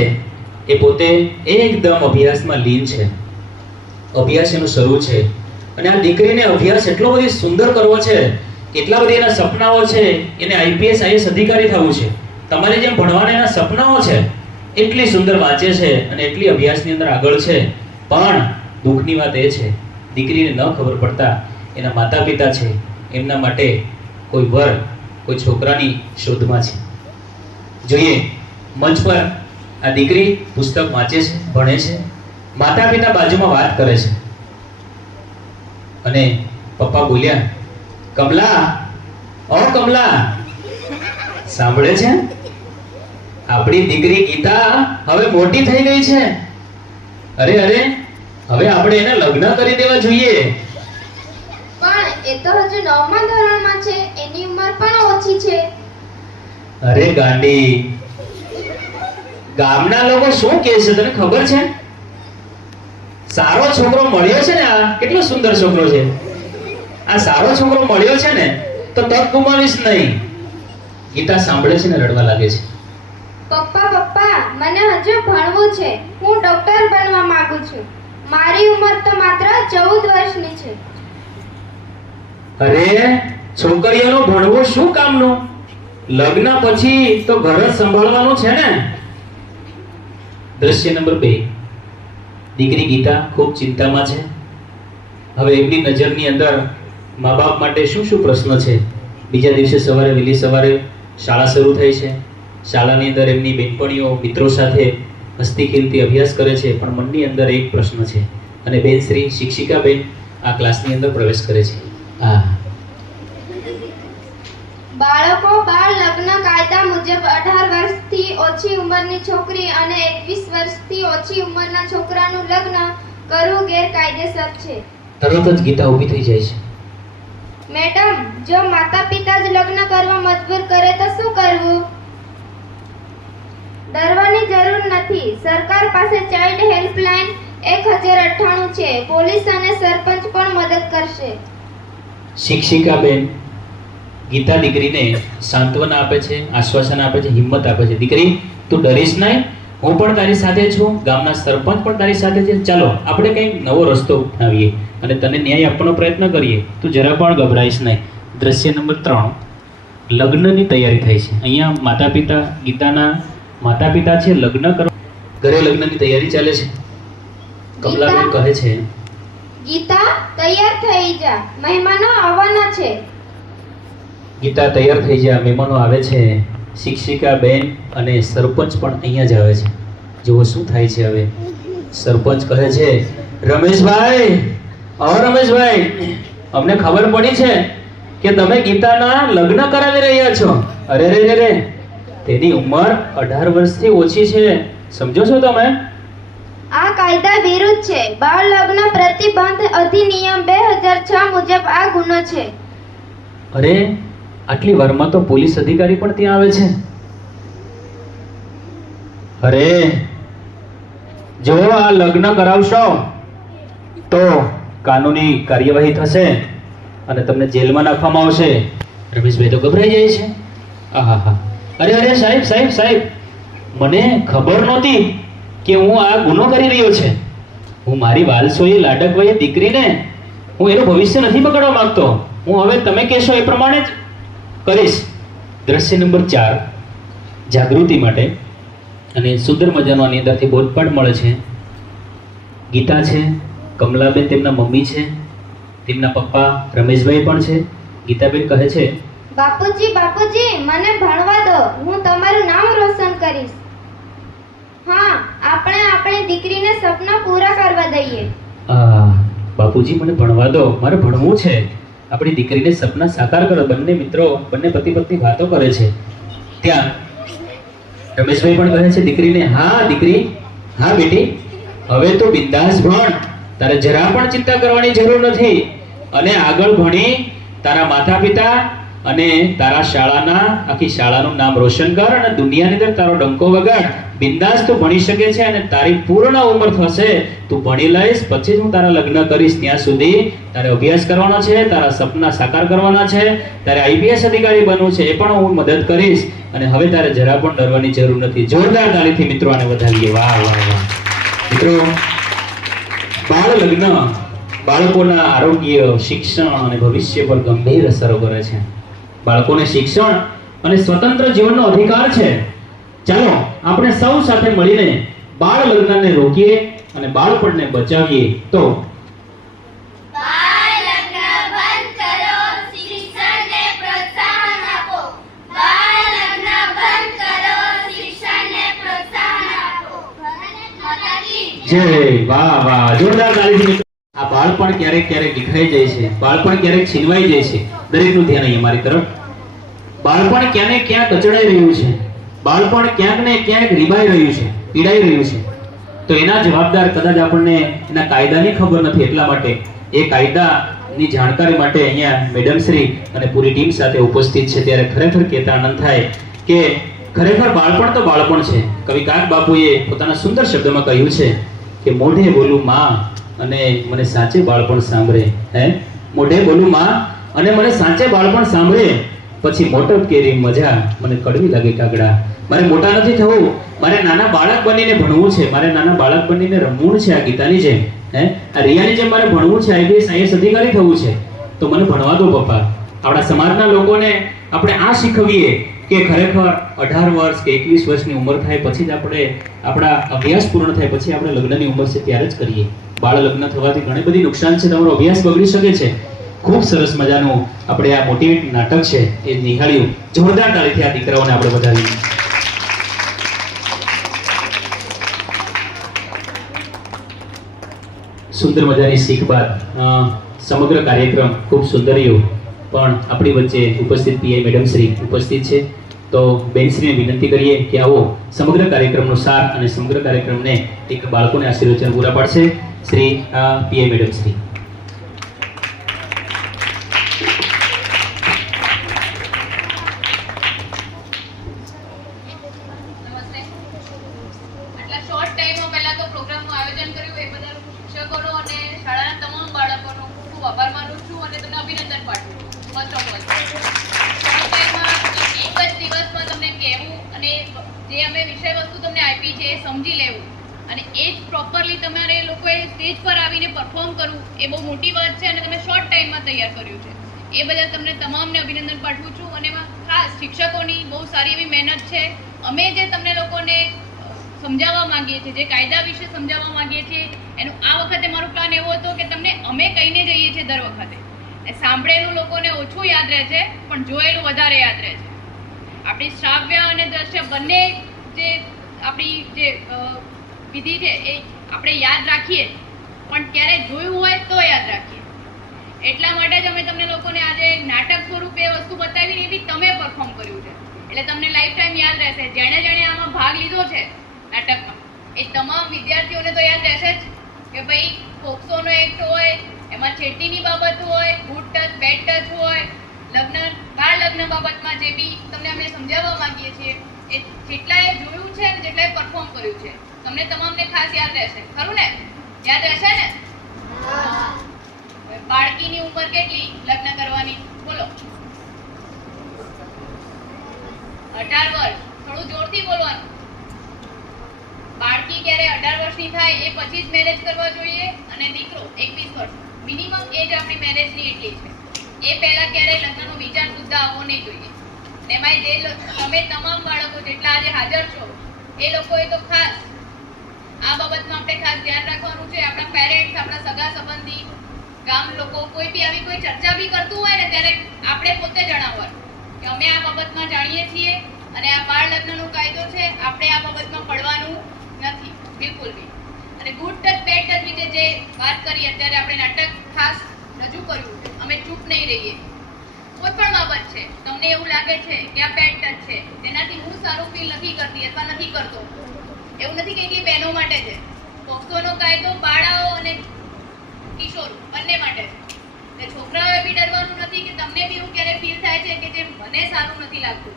એ પોતે એકદમ અભ્યાસમાં લીન છે. અભ્યાસ એનું શરૂ છે અને આ દીકરીને અભ્યાસ એટલો બધી સુંદર કરવો છે, કેટલા બધા એના સપનાઓ છે. એને આઈપીએસ આઈએસ અધિકારી થવું છે. તમારે જેમ ભણવાના એના સપનાઓ છે, એટલી સુંદર વાંચે છે અને એટલી અભ્યાસની અંદર આગળ છે. પણ દુઃખની વાત એ છે, દીકરીને ન ખબર પડતા એના માતા પિતા છે એમના માટે કોઈ વર, કોઈ છોકરાની શોધમાં છે. જોઈએ મંચ પર આ દીકરી પુસ્તક વાંચે છે, ભણે છે. માતા પિતા બાજુમાં વાત કરે છે અને પપ્પા બોલ્યા, કમલા, ઓ કમલા, સાંભળે છે? આપણી દીકરી ગીતા હવે મોટી થઈ ગઈ છે. અરે અરે, હવે આપણે એને લગ્ન કરી દેવા જોઈએ. પણ એ તો હજુ 9મા ધોરણમાં છે, એની ઉંમર પણ ઓછી છે. અરે ગાંડી, ગામના લોકો શું કહે છે તને ખબર છે? સારો છોકરો મળ્યો છે ને, આ કેટલો સુંદર છોકરો છે. આ સારો છોકરો મળ્યો છે ને તો તક ગુમાવીશ નહીં. ગીતા સાંભળે છે ને રડવા લાગે છે. પપ્પા પપ્પા, મને હજુ ભણવું છે. હું ડોક્ટર બનવા માંગુ છું. મારી ઉંમર તો માત્ર 14 વર્ષની છે. અરે છોકરીઓનું ભણવું શું કામનું? લગ્ન પછી તો ઘર જ સંભાળવાનું છે ને. દ્રશ્ય નંબર 2. દીકરી ગીતા ખૂબ ચિંતામાં છે. હવે એમની નજરની અંદર મા બાપ માટે શું શું પ્રશ્ન છે. બીજા દિવસે સવારે વહેલી સવારે શાળા શરૂ થઈ છે. શાળાની અંદર એમની બેનપણીઓ મિત્રો સાથે હસતી ખેલતી અભ્યાસ કરે છે, પણ મનની અંદર એક પ્રશ્ન છે. અને બેન શ્રી શિક્ષિકા બેન આ ક્લાસની અંદર પ્રવેશ કરે છે. બાળકો બાળ લગ્ન કાયદા મુજબ 18 વર્ષથી ઓછી ઉંમરની છોકરી અને 21 વર્ષથી ઓછી ઉંમરના છોકરાનું લગ્ન કરવું ગેરકાયદેસર છે. તરત જ ગીતા ઊભી થઈ જાય છે. મેડમ, જો માતા પિતા જ લગ્ન કરવા મજબૂર કરે તો શું કરવું? ડરવાની જરૂર નથી. સરકાર પાસે ચાઇલ્ડ હેલ્પલાઇન 1098 છે. પોલીસ અને સરપંચ પણ મદદ કરશે. શિક્ષિકા બેન ગીતા દીકરીને સાંત્વના આપે છે, આશ્વાસન આપે છે, હિંમત આપે છે. દીકરી, તું ડરીશ નહીં, હું પણ તારી સાથે છું, ગામના સરપંચ પણ તારી સાથે છે. ચાલો આપણે કંઈક નવો રસ્તો અપનાવીએ અને તને ન્યાય આપવાનો પ્રયત્ન કરીએ. તું જરા પણ ગભરાઈશ નહીં. દ્રશ્ય નંબર 3. લગ્નની તૈયારી થઈ છે. અહીંયા માતા પિતા, ગીતાના માતા પિતા છે, લગ્ન કરવા ઘરે લગ્નની તૈયારી ચાલે છે. કમલાબેન કહે છે, ગીતા, તૈયાર થઈ જા, મહેમાનો આવવાના છે. ગીતા તૈયાર થઈ જા, મહેમાનો આવે છે. શિક્ષિકા બેન અને સરપંચ પણ અહીંયા જ આવે છે. જુઓ શું થાય છે હવે. સરપંચ કહે છે, રમેશભાઈ, રમેશભાઈ, અમને ખબર પડી છે કે તમે ગીતાના લગ્ન કરાવી રહ્યા છો. અરે રે રે, તેની ઉંમર 18 વર્ષથી ઓછી છે. સમજો છો તમે? આ કાયદા વિરુદ્ધ છે. બાળ લગ્ન પ્રતિબંધ અધિનિયમ 2006 મુજબ આ ગુનો છે. અરે, આટલી વારમાં તો પોલીસ અધિકારી પણ ત્યાં આવે છે. અરે, જો આ લગ્ન કરાવશો તો કાનૂની કાર્યવાહી થશે અને તમને જેલમાં નાખવામાં આવશે. રમેશભાઈ તો ગભરાઈ જાય છે. આહાહા, અરે અરે સાહેબ સાહેબ સાહેબ, મને ખબર નહોતી કે હું આ ગુનો કરી રહ્યો છે. હું મારી વાલસોઈ લાડકવાઈ દીકરીને હું એનું ભવિષ્ય નથી બગાડવા માંગતો. હું હવે તમે કહેશો એ પ્રમાણે જ કરીશ. દ્રશ્ય નંબર 4. જાગૃતિ માટે અને સુંદર મજાનો આની અંદરથી બોધપાઠ મળે છે. ગીતા છે, કમલાબેન તેમના મમ્મી છે, તેમના પપ્પા રમેશભાઈ પણ છે. ગીતાબેન કહે છે, બાપુજી બાપુજી, મને ભણવા દો, હું તમારું નામ રોશન કરીશ. હા, આપણે આપણી દીકરીને સપના પૂરા કરવા દઈએ. બાપુજી મને ભણવા દો, મારે ભણવું છે. આપણી દીકરીને સપના સાકાર કરો. બંને મિત્રો, બંને પતિ પત્ની વાતો કરે છે. ત્યાં રમેશભાઈ પણ કહે છે દીકરીને, હા દીકરી, હા બેટી, હવે તો બિંદાસ ભણ. તારે જરા પણ ચિંતા કરવાની જરૂર નથી. અને આગળ ભણી તારા માતા પિતા અને તારા શાળાના આખી શાળાનું નામ રોશન કર અને દુનિયાની અંદર તારો ડંકો વગાડ. બિંદાસ તું ભણી શકે છે અને તારી પૂર્ણ ઉંમર થશે, તું ભણી લઈશ, પછી જ હું તારા લગ્ન કરીશ. ત્યાં સુધી તારે અભ્યાસ કરવાનો છે, તારા સપના સાકાર કરવાના છે, તારે આઈપીએસ અધિકારી બનવું છે, એ પણ હું મદદ કરીશ. અને હવે તારે જરા પણ ડરવાની જરૂર નથી. જોરદાર તાળીથી મિત્રો આને વધાવીએ. વાહ વાહ વાહ. મિત્રો, બાળ લગ્ન બાળકોના આરોગ્ય, શિક્ષણ અને ભવિષ્ય પર ગંભીર અસરો કરે છે. બાળકોને શિક્ષણ અને સ્વતંત્ર જીવનનો અધિકાર છે. ચાલો આપણે સૌ સાથે મળીને બાળ લગ્નને રોકીએ અને બાળપણને બચાવીએ. તો બાળ લગ્ન બંધ કરો, શિક્ષણને પ્રોત્સાહન આપો. બાળ લગ્ન બંધ કરો, શિક્ષણને પ્રોત્સાહન આપો. ભારત માતા કી જય. જય. વાહ વાહ, જોરદાર તાળીથી. આ બાળપણ ક્યારેક ક્યારેક વિખરાઈ જાય છે, બાળપણ ક્યારેક છીનવાઈ જાય છે. દરેકનું ધ્યાન અહીં અમારી તરફ. બાળપણ ક્યાંક ને ક્યાંક કચડાઈ રહ્યું છે, બાળપણ ક્યાંક ને ક્યાંક રીબાઈ રહ્યું છે, પીડાઈ રહ્યું છે. તો એના જવાબદાર કદાચ આપણને એના કાયદાની ખબર નથી, એટલા માટે એ કાયદાની જાણકારી માટે અહીંયા મેડમ શ્રી અને પૂરી ટીમ સાથે ઉપસ્થિત છે. ત્યારે ખરેખર કહેતા આનંદ થાય કે ખરેખર બાળપણ તો બાળપણ છે. કવિ કાગ બાપુએ પોતાના સુંદર શબ્દમાં કહ્યું છે કે મોઢે બોલું માં અને મને સાચે બાળપણ સાંભળે. મોઢે બોલું માં અને મને સાચે બાળપણ સાંભળે, પછી મોટો કેરી મજા મને કડવી લાગે કાગડા. મારે મોટા નથી થવું, મારે નાના બાળક બનીને ભણવું છે, મારે નાના બાળક બનીને રમવું છે. આ ગીતાની જેમ, આ રિયાની જેમ મારે ભણવું છે, IAS IAS અધિકારી થવું છે. તો મને ભણવા દો પપ્પા. આપણા સમાજના લોકોને આપણે આ શીખવીએ કે ખરેખર 18 વર્ષ કે 21 વર્ષની ઉંમર થાય પછી જ આપણે આપણા અભ્યાસ પૂર્ણ થાય પછી આપણે લગ્નની ઉંમર છે ત્યારે જ કરીએ. બાળ લગ્ન થવાથી ઘણી બધી નુકસાન છે, તમારો અભ્યાસ બગડી શકે છે. ખૂબ સરસ મજાનું આપણે આ મોટિવેટ નાટક છે એ નિહાળ્યું. જોરદાર તાળીથી આ દીકરાઓને આપણે વધાવીએ. સુંદર મજાની શીખ બાદ સમગ્ર કાર્યક્રમ ખૂબ સુંદર રહ્યો. પણ આપણી વચ્ચે ઉપસ્થિત પીઆઈ મેડમ શ્રી ઉપસ્થિત છે, તો બેનશ્રીને વિનંતી કરીએ કે આવો સમગ્ર કાર્યક્રમનો સાર અને સમગ્ર કાર્યક્રમને એક બાળકોને આશીર્વચન પૂરા પાડશે શ્રી પીઆઈ મેડમ શ્રી. આટલા શોર્ટ ટાઈમમાં પહેલા તો પ્રોગ્રામનું આયોજન કર્યું એ બદલ શિક્ષકોનો અને શાળાના તમામ બાળકોનો ખૂબ ખૂબ આભાર માનું છું અને તમને અભિનંદન પાઠવું છું. ફર્સ્ટ ઓફ ઓલ શોર્ટ ટાઈમમાં એક જ દિવસમાં તમને કહેવું અને જે અમે વિષય વસ્તુ તમને આપી છે એ સમજી લેવું અને એ જ પ્રોપરલી તમારે લોકોએ સ્ટેજ પર આવીને પરફોર્મ કરવું એ બહુ મોટી વાત છે અને તમે શોર્ટ ટાઈમમાં તૈયાર કર્યું છે. એ બદલ તમને તમામને અભિનંદન પાઠવું છું અને એમાં ખાસ શિક્ષકોની બહુ સારી એવી મહેનત છે. અમે જે તમને લોકોને સમજાવવા માંગીએ છીએ, જે કાયદા વિશે સમજાવવા માંગીએ છીએ, એનું આ વખતે મારો પ્લાન એવો હતો કે તમને અમે કહીને જઈએ છીએ દર વખતે. સાંભળેલું લોકોને ઓછું યાદ રહે છે પણ જોયેલું વધારે યાદ રહે છે. આપણી શ્રાવ્ય અને દ્રશ્ય બંને જે આપણી જે વિધિ છે એ આપણે યાદ રાખીએ પણ ક્યારે જોયું હોય તો યાદ રાખીએ. એટલા માટે જ અમે તમને લોકોને આજે નાટક સ્વરૂપે વસ્તુ બતાવીને એ બી તમે પરફોર્મ કર્યું છે એટલે તમને લાઈફ ટાઈમ યાદ રહેશે. જેણે જેણે આમાં ભાગ લીધો છે નાટકમાં એ તમામ વિદ્યાર્થીઓને તો યાદ રહેશે જ કે ભાઈ પોક્સોનો એક્ટ હોય, એમાં છેડતીની બાબત હોય, ગુડ ટચ બેડ ટચ હોય, લગ્ન બાળ લગ્ન બાબતમાં જે બી તમને અમે સમજાવવા માંગીએ છીએ એ જેટલાએ જોયું છે અને જેટલાએ પરફોર્મ કર્યું છે તમને તમામને ખાસ યાદ રહેશે. ખરું ને? યાદ રહેશે ને? બાળકીની ઉંમર કેટલી લગ્ન કરવાની? બોલો. 18 વર્ષ. થોડું જોરથી બોલવાનું. બાળકી ક્યારે 18 વર્ષની થાય એ પછી જ મેરેજ કરવા જોઈએ અને દીકરો 21 વર્ષ. મિનિમમ એજ આપણી મેરેજની એટલી છે. એ પહેલા ક્યારેય લગ્નનો વિચાર સુદ્ધા આવવો નહીં જોઈએ. એમાંય જે તમે તમામ બાળકો જેટલા આજે હાજર છો એ લોકોએ તો ખાસ આ બાબતમાં આપણે ખાસ ધ્યાન રાખવાનું છે. આપણા પેરેન્ટ્સ, આપણા સગા સંબંધી, ગામ લોકો કોઈ બી આવી કોઈ ચર્ચા બી કરતું હોય ને ત્યારે આપણે પોતે જણાવવાનું કે અમે આ બાબતમાં જાણીએ છીએ અને આ બાળ લગ્નનો કાયદો છે, આપણે આ બાબતમાં પડવાનું નથી બિલકુલ બી. અને ગુડ ટચ બેડ ટચ વિશે જે વાત કરી અત્યારે આપણે નાટક ખાસ રજૂ કર્યું, અમે ચૂપ નહીં રહીએ. કોઈ પણ બાબત છે તમને એવું લાગે છે કે આ બેડ ટચ છે જેનાથી હું સારું ફીલ નથી કરતી અથવા નથી કરતો, એવું નથી કે બહેનો માટે છે. પોક્સોનો કાયદો બાળાઓ અને કિશોર બંને માટે છે. છોકરાઓએ બી ડરવાનું નથી કે તમને બી એવું ક્યારે ફીલ થાય છે કે જે મને સારું નથી લાગતું.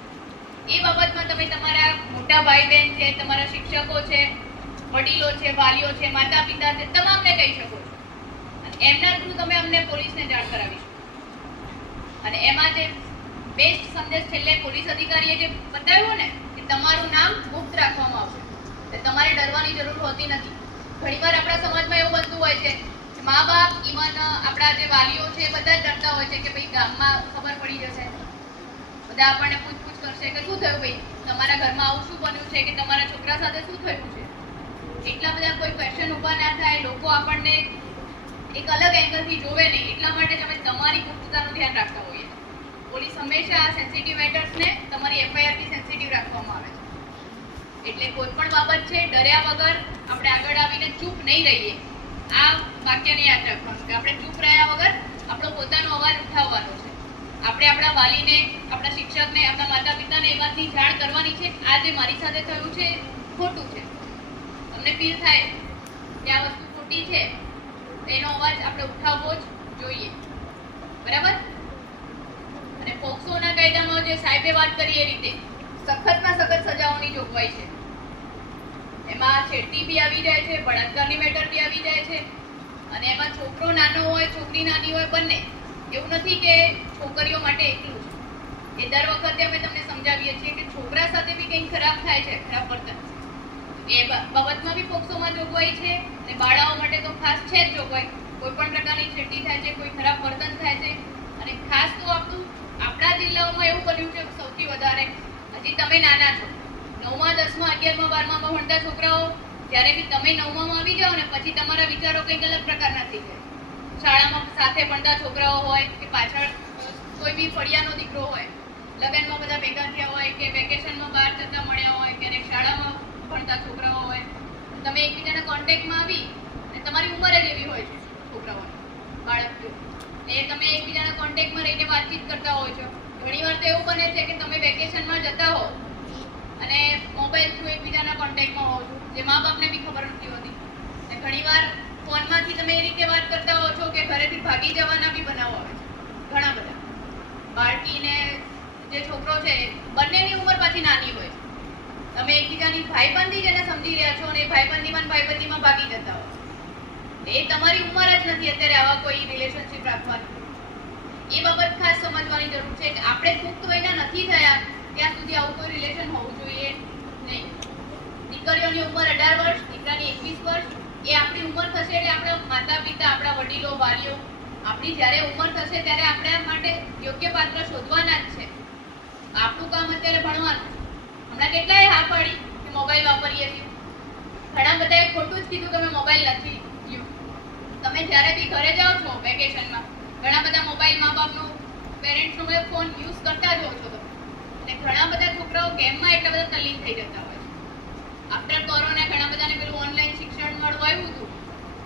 એ બાબતમાં તમે તમારા મોટા ભાઈ બહેન છે, તમારા શિક્ષકો છે, વડીલો છે, વાલીઓ છે, માતા પિતા છે, તમામને કહી શકો છો. અને એમના થ્રુ તમે અમને પોલીસને જાણ કરાવીશું. અને એમાં જે બેસ્ટ સંદેશ છેલ્લે પોલીસ અધિકારીએ જે બતાવ્યો ને કે તમારું નામ ગુપ્ત રાખવામાં આવશે, તમારે ડરવાની જરૂર હોતી નથી. ઘણીવાર આપણા સમાજમાં એવું બનતું હોય છે મા બાપ ઇવન આપણા જે વાલીઓ છે બધા જ ડરતા હોય છે કે ભાઈ ગામમાં ખબર પડી જશે, બધા આપણને પૂછપૂછ કરશે કે શું થયું ભાઈ, તમારા ઘરમાં આવું શું બન્યું છે કે તમારા છોકરા સાથે શું થયું છે. એટલા બધા કોઈ ક્વેશ્ચન ઊભા ના થાય, લોકો આપણને એક અલગ એંગલથી જોવે નહીં. એટલા માટે જ અમે તમારી ગુપ્તતાનું ધ્યાન રાખતા હોઈએ. પોલીસ હંમેશા આ સેન્સિટિવ મેટર્સને તમારી એફઆઈઆરથી સેન્સિટિવ રાખવામાં આવે છે. એટલે કોઈ પણ બાબત છે ડર્યા વગર આપણે આગળ આવીને ચૂપ નહીં રહીએ. આ વાક્યને યાદ રાખવાનું કે આપણે ચૂપ રહ્યા વગર આપણો પોતાનો અવાજ ઉઠાવવાનો છે. આપણે આપણા વાલીને, આપણા શિક્ષકને, આપણા માતા પિતાને એ વાતની જાણ કરવાની છે કે આ જે મારી સાથે થયું છે ખોટું છે. તમને ફીલ થાય કે આ વસ્તુ ખોટી છે, એનો અવાજ આપણે ઉઠાવવો જ જોઈએ. બરાબર? અને પોક્સોના કાયદામાં જે સાહેબે વાત કરી એ રીતે સખતમાં સખત સજાઓની જોગવાઈ છે. એમાં છેડતી બી આવી જાય છે, બળાત્કારની મેટર બી આવી જાય છે, અને એમાં છોકરો નાનો હોય, છોકરી નાની હોય, બંને. એવું નથી કે છોકરીઓ માટે એકલું છે. એ દર વખતે અમે તમને સમજાવીએ છીએ કે છોકરા સાથે બી કંઈક ખરાબ થાય છે, ખરાબ વર્તન, એ બાબતમાં બી પોક્સોમાં જોગવાઈ છે. અને બાળાઓ માટે તો ખાસ છે જ જોગવાઈ. કોઈ પણ પ્રકારની છેડતી થાય છે, કોઈ ખરાબ વર્તન થાય છે, અને ખાસ તો આપણા જિલ્લાઓમાં એવું બન્યું છે સૌથી વધારે, હજી તમે નાના છો, 9મા 10મા 11મા 12મામાં ભણતા છોકરાઓ, જ્યારે બી તમે 9મામાં આવી જાઓ ને પછી તમારા વિચારો કંઈક અલગ પ્રકારના થઈ જાય. શાળામાં સાથે ભણતા છોકરાઓ હોય કે પાછળ કોઈ બી ફળિયાનો દીકરો હોય, લગ્નમાં બધા ભેગા થયા હોય કે વેકેશનમાં બહાર જતા મળ્યા હોય, ક્યારેક શાળામાં ભણતા છોકરાઓ હોય, તમે એકબીજાના કોન્ટેક્ટમાં આવી અને તમારી ઉંમર જ એવી હોય છે છોકરાઓની, બાળક, એ તમે એકબીજાના કોન્ટેક્ટમાં રહીને વાતચીત કરતા હોય છો. ઘણીવાર તો એવું બને છે કે તમે વેકેશનમાં જતા હો અને મોબાઈલ થ્રુ એકબીજાના કોન્ટેક્ટમાં હોવ છો, જે મા બાપને બી ખબર નથી હોતી. અને ઘણીવાર ફોનમાંથી તમે એ રીતે વાત કરતા હો છો કે ઘરેથી ભાગી જવાના બી બનાવો આવે છે ઘણા બધા. બાળકીને જે છોકરો છે બંનેની ઉંમર પાછી નાની હોય, તમે એકબીજાની ભાઈબંધી જેને સમજી રહ્યા છો અને ભાઈબંધીમાં ભાગી જતા હો. એ તમારી ઉંમર જ નથી અત્યારે આવા કોઈ રિલેશનશિપ રાખવાની. એ બાબત ખાસ સમજવાની જરૂર છે કે આપણે પુખ્ત વયના નથી થયા ત્યાં સુધી આવું કોઈ રિલેશન હોવું જોઈએ નહીં. દીકરીઓની ઉંમર 18 વર્ષ, દીકરાની 21 વર્ષ, એ આપણી ઉંમર થશે એટલે આપણા માતા પિતા, આપણા વડીલો, વાલીઓ, આપણી જ્યારે ઉંમર થશે ત્યારે આપણા માટે યોગ્ય પાત્ર શોધવાના જ છે. આપણું કામ અત્યારે ભણવાનું. હમણાં કેટલાય હા પાડી કે મોબાઈલ વાપરીએ છીએ. ઘણા બધાએ ખોટું જ કીધું કે મેં મોબાઈલ નથી લીધું. તમે જ્યારે બી ઘરે જાઓ છો વેકેશનમાં, ઘણા બધા મોબાઈલ મા બાપનો, પેરેન્ટ્સનો ફોન યુઝ કરતા જ હો છો તમે. અને ઘણા બધા છોકરાઓ ગેમમાં એટલા બધા તલ્લીન થઈ જતા હોય છે. આફ્ટર કોરોના ઘણા બધાને પેલું ઓનલાઈન શિક્ષણ મળવું આવ્યું હતું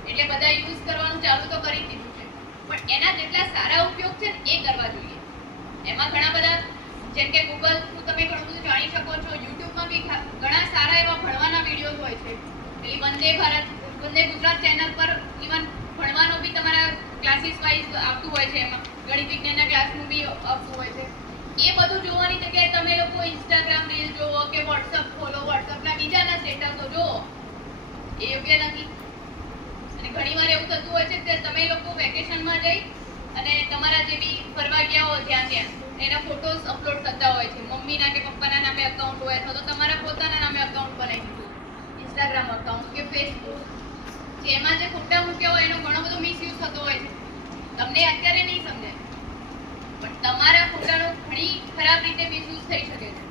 એટલે બધા યુઝ કરવાનું ચાલુ તો કરી દીધું છે, પણ એના જેટલા સારા ઉપયોગ છે ને એ કરવા જોઈએ. એમાં ઘણા બધા, જેમ કે ગૂગલ થ્રુ તમે ઘણું બધું જાણી શકો છો, યુટ્યુબમાં બી ઘણા સારા એવા ભણવાના વિડીયોઝ હોય છે. પેલી વંદે ગુજરાત ચેનલ પર ઇવન ભણવાનો બી તમારા ક્લાસીસ વાઇઝ આવતું હોય છે. એમાં ગણિત વિજ્ઞાનના ક્લાસનું બી આવતું હોય છે. એ બધું જોવાની જગ્યાએ તમે લોકો ઇન્સ્ટાગ્રામ રીલ જોવો કે વોટ્સઅપ ખોલો, વોટ્સઅપના બીજાના સ્ટેટસો જોવો, એ યોગ્ય નથી. અને ઘણીવાર એવું થતું હોય છે કે તમે લોકો વેકેશનમાં જઈ અને તમારા જે બી ફરવા ગયા હો ત્યાં એના ફોટોઝ અપલોડ કરતા હોય છે. મમ્મીના કે પપ્પાના નામે અકાઉન્ટ હોય અથવા તો તમારા પોતાના નામે અકાઉન્ટ બનાવી દીધું, ઇન્સ્ટાગ્રામ અકાઉન્ટ કે ફેસબુક, જેમાં જે ફોટા મૂક્યા હોય એનો ઘણો બધો મિસયુઝ થતો હોય છે. તમને અત્યારે નહીં સમજાય, પણ તમારા ફોટાનો ઘણી ખરાબ રીતે મિસયુઝ થઈ શકે છે.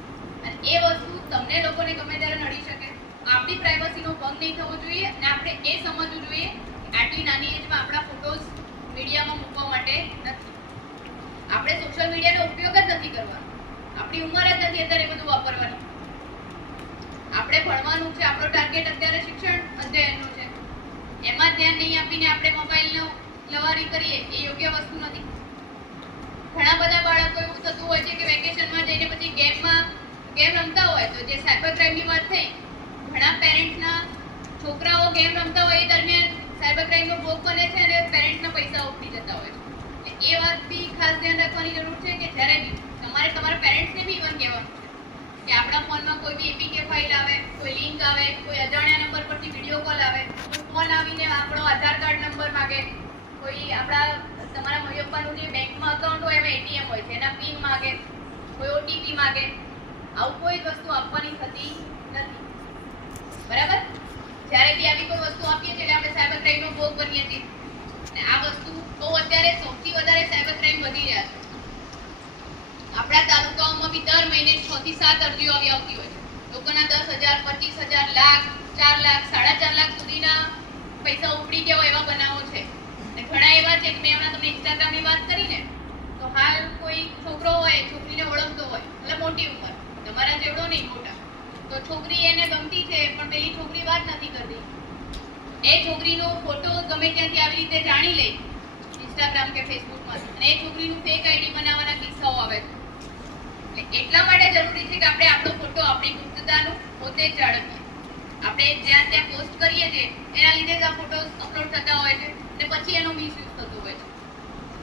અને એ વસ્તુ તમને લોકોને ગમે ત્યારે નડી શકે. આપણી પ્રાઇવસીનો ભંગ નહીં થવો જોઈએ અને આપણે એ સમજવું જોઈએ કે આટલી નાની એજમાં આપણા ફોટોઝ મીડિયામાં મૂકવા માટે નથી. આપણે સોશિયલ મીડિયાનો ઉપયોગ જ નથી કરવાનો. આપણી ઉંમર જ નથી અત્યારે બધું વાપરવાની. આપણે ભણવાનું છે, આપણો ટાર્ગેટ અત્યારે શિક્ષણ અધ્યયનનો છે. એમાં ધ્યાન નહીં આપીને આપણે મોબાઈલનો લવારી કરીએ એ યોગ્ય વસ્તુ નથી. ઘણા બધા બાળકો એવું થતું હોય છે કે વેકેશનમાં જઈને પછી ગેમ રમતા હોય, તો જે સાયબર ક્રાઇમની વાત થઈ, ઘણા પેરેન્ટ્સના છોકરાઓ ગેમ રમતા હોય એ દરમિયાન સાયબર ક્રાઇમનો ભોગ બને છે અને પેરેન્ટ્સના પૈસા ઉપડી જતા હોય છે. એ વાત બી ખાસ ધ્યાન રાખવાની જરૂર છે કે જ્યારે બી તમારે તમારા પેરેન્ટ્સને બી ઇવન કહેવાનું છે કે આપણા ફોનમાં કોઈ બી એપીકે ફાઇલ આવે, કોઈ લિંક આવે, કોઈ અજાણ્યા નંબર પરથી વિડીયો કોલ આવે, કોઈ ફોન આવીને આપણો આધાર કાર્ડ નંબર માગે, કોઈ તમારા મમ્મી પપ્પાનું જે બેંકમાં અકાઉન્ટ હોય એમાં એટીએમ હોય છે એના પિન માગે, કોઈ ઓટીપી માગે, આવું કોઈ વસ્તુ આપવાની થતી નથી. બરાબર? જ્યારે બી આવી કોઈ વસ્તુ આપીએ છીએ એટલે આપણે સાયબર ક્રાઇમનો ભોગ બનીએ છીએ. અને આ વસ્તુ બહુ અત્યારે સૌથી વધારે સાયબર ક્રાઇમ વધી રહ્યા છે. આપણા તાલુકાઓમાં બી દર મહિને 6 થી 7 અરજીઓ આવતી હોય છે. લોકોના 10,000, 25,000, લાખ, 4 લાખ, 4.5 લાખ સુધીના પૈસા ઉપડી ગયા હોય એવા બનાવો છે. અને ઘણા એવા છે કે મેં હમણાં તમને ઇન્સ્ટાગ્રામની વાત કરી ને, તો હાલ કોઈ છોકરો હોય, છોકરીને ઓળખતો હોય, એટલે મોટી ઉંમર, તમારા જેવડો નહીં, મોટા, તો છોકરી એને ગમતી છે પણ પેલી છોકરી વાત નથી કરતી. એ છોકરીનો ફોટો ગમે ગમે ત્યાંથી આવી રીતે જાણી લે ઇન્સ્ટાગ્રામ કે ફેસબુકમાં, અને એ છોકરીનું ફેક આઈડી બનાવવાના કિસ્સાઓ આવે છે. એટલે એટલા માટે જરૂરી છે કે આપણે આપણો ફોટો આપણી ગુપ્તતાનું પોતે જ જાળવીએ. આપણે જ્યાં ત્યાં પોસ્ટ કરીએ છીએ એના લીધે જ આ ફોટોસ અપલોડ થતા હોય છે અને પછી એનો મિસયુઝ થતો હોય છે.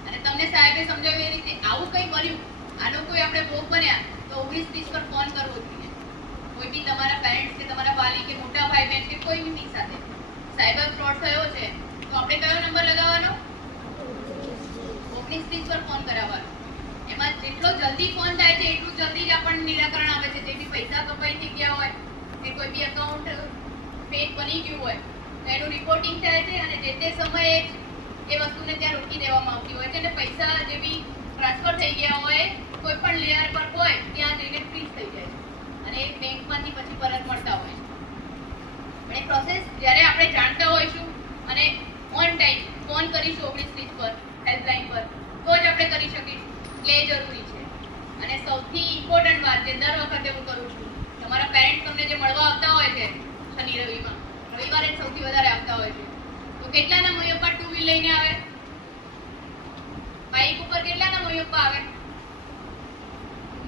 અને તમને સાહેબે સમજાવ્યું એ રીતે આવું કંઈ કર્યું, આનો કોઈ આપણે ભોગ બન્યા તો 1930 પર ફોન કરવો જોઈએ. કોઈ બી તમારા પેરેન્ટ્સ કે તમારા વાલી કે મોટા ભાઈ બહેન કે કોઈ બી સાથે સાયબર ફ્રોડ થયો છે તો આપણે કયો નંબર લગાવવાનો? 1930 પર ફોન કરાવવાનો. એમાં જેટલો જલ્દી ફોન થાય છે એટલું જલ્દી જ આપણને નિરાકરણ આવે છે. જે બી પૈસા કપાઈ થઈ ગયા હોય કે કોઈ બી એકાઉન્ટ ફેક બની ગયું હોય તો એનું રિપોર્ટિંગ થાય છે અને જે તે સમયે જ એ વસ્તુને ત્યાં રોકી દેવામાં આવતી હોય છે અને પૈસા જે બી ટ્રાન્સફર થઈ ગયા હોય કોઈ પણ લેયર પર હોય ત્યાં જઈને ફ્રીઝ થઈ જાય છે અને એ બેંકમાંથી પછી પરત મળતા હોય છે. પણ એ પ્રોસેસ જ્યારે આપણે જાણતા હોઈશું અને ઓન ટાઈમ ફોન કરીશું 1930 પર હેલ્પલાઇન પર તો જ આપણે કરી શકીશું. એટલે એ જરૂરી છે. અને સૌથી ઇમ્પોર્ટન્ટ વાત જે દર વખતે હું કરું છું, તમારા પેરેન્ટ્સ તમને જે મળવા આવતા હોય છે શનિ રવિવારે જ સૌથી વધારે આવતા હોય છે, તો કેટલાના મમ્મી પપ્પા ટુ વ્હીલ લઈને આવે? બાઇક ઉપર કેટલાના મમ્મી પપ્પા આવે?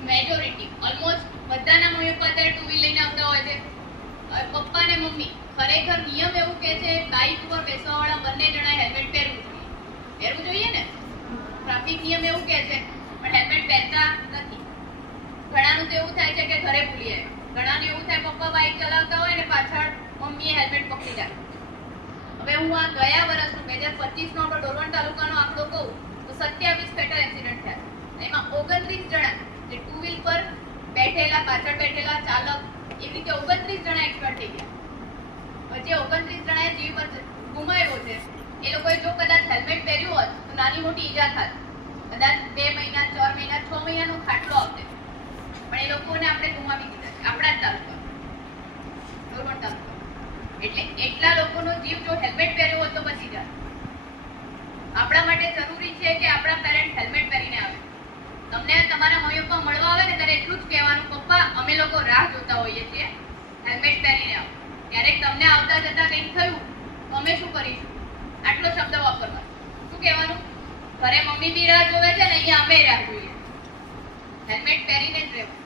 મેજોરિટી ઓલમોસ્ટ બધાના મમ્મી પપ્પા અત્યારે ટુ વ્હીલ લઈને આવતા હોય છે. પપ્પા ને મમ્મી ખરેખર નિયમ એવું કે છે બાઇક ઉપર બેસવાવાળા બંને જણા હેલ્મેટ પહેરવું જોઈએ ને. ટ્રાફિક નિયમ એવું કહે છે પણ હેલ્મેટ પહેરતા નથી. ઘણાનું તો એવું થાય છે કે ઘરે ભૂલી આવે, ઘણાને એવું થાય પપ્પા બાઇક ચલાવતા હોય ને પાછળ મમ્મીએ હેલ્મેટ પકડી જાય. હવે હું આ ગયા વર્ષનો 2025 નો આપણો ડોલવણ તાલુકાનો આંકડો કહું તો 27 ફેટલ એક્સિડન્ટ થયા. એમાં 29 જણા જે ટુ વ્હીલ પર બેઠેલા, પાછળ બેઠેલા ચાલક, એવી રીતે 29 જણા એક્સપર્ટ થઈ ગયા. જે 29 જણાએ જીવ ગુમાવ્યો છે એ લોકોએ જો કદાચ હેલ્મેટ પહેર્યું હોત તો નાની મોટી ઈજા થાત. કદાચ 2 મહિના, 4 મહિના, 6 મહિનાનો ખાટલો આવતે. પણ એ લોકોને આપણે ગુમાવી દીધા આપણા જ તાલુકા, ડોલવણ તાલુકા. એટલે એટલા લોકોનો જીવ જો હેલ્મેટ પહેર્યો હોત તો બચી જાય. આપણા માટે જરૂરી છે કે આપણા પેરેન્ટ હેલ્મેટ પહેરીને આવે. તમને તમારા મમ્મી પપ્પા મળવા આવે ને ત્યારે એટલું જ કહેવાનું, પપ્પા અમે લોકો રાહ જોતા હોઈએ છીએ, હેલ્મેટ પહેરીને આવો. ક્યારેક તમને આવતા જતા કંઈક થયું તો અમે શું કરીશું? આટલો શબ્દ વાપરવાનો. શું કહેવાનું? ઘરે મમ્મી બી રાહ જોવે છે ને અહીંયા અમે રાહ જોઈએ. હેલ્મેટ પહેરીને જ રહેવું.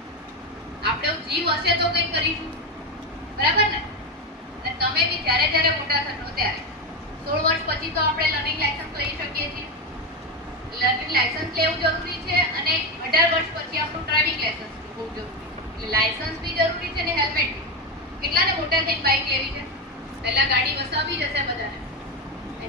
આપણો જીવ હશે તો કંઈક કરીશું, બરાબર ને? અને તમે બી જ્યારે જ્યારે મોટા થશો ત્યારે 16 વર્ષ પછી તો આપણે લર્નિંગ લાયસન્સ લઈ શકીએ છીએ. લર્નિંગ લાયસન્સ લેવું જરૂરી છે અને 18 વર્ષ પછી આપણું ડ્રાઇવિંગ લાયસન્સ બહુ જરૂરી છે. એટલે લાયસન્સ બી જરૂરી છે ને હેલ્મેટ બી. કેટલાને મોટા થઈને બાઇક લેવી છે? પહેલા ગાડી વસાવી જશે બધાને.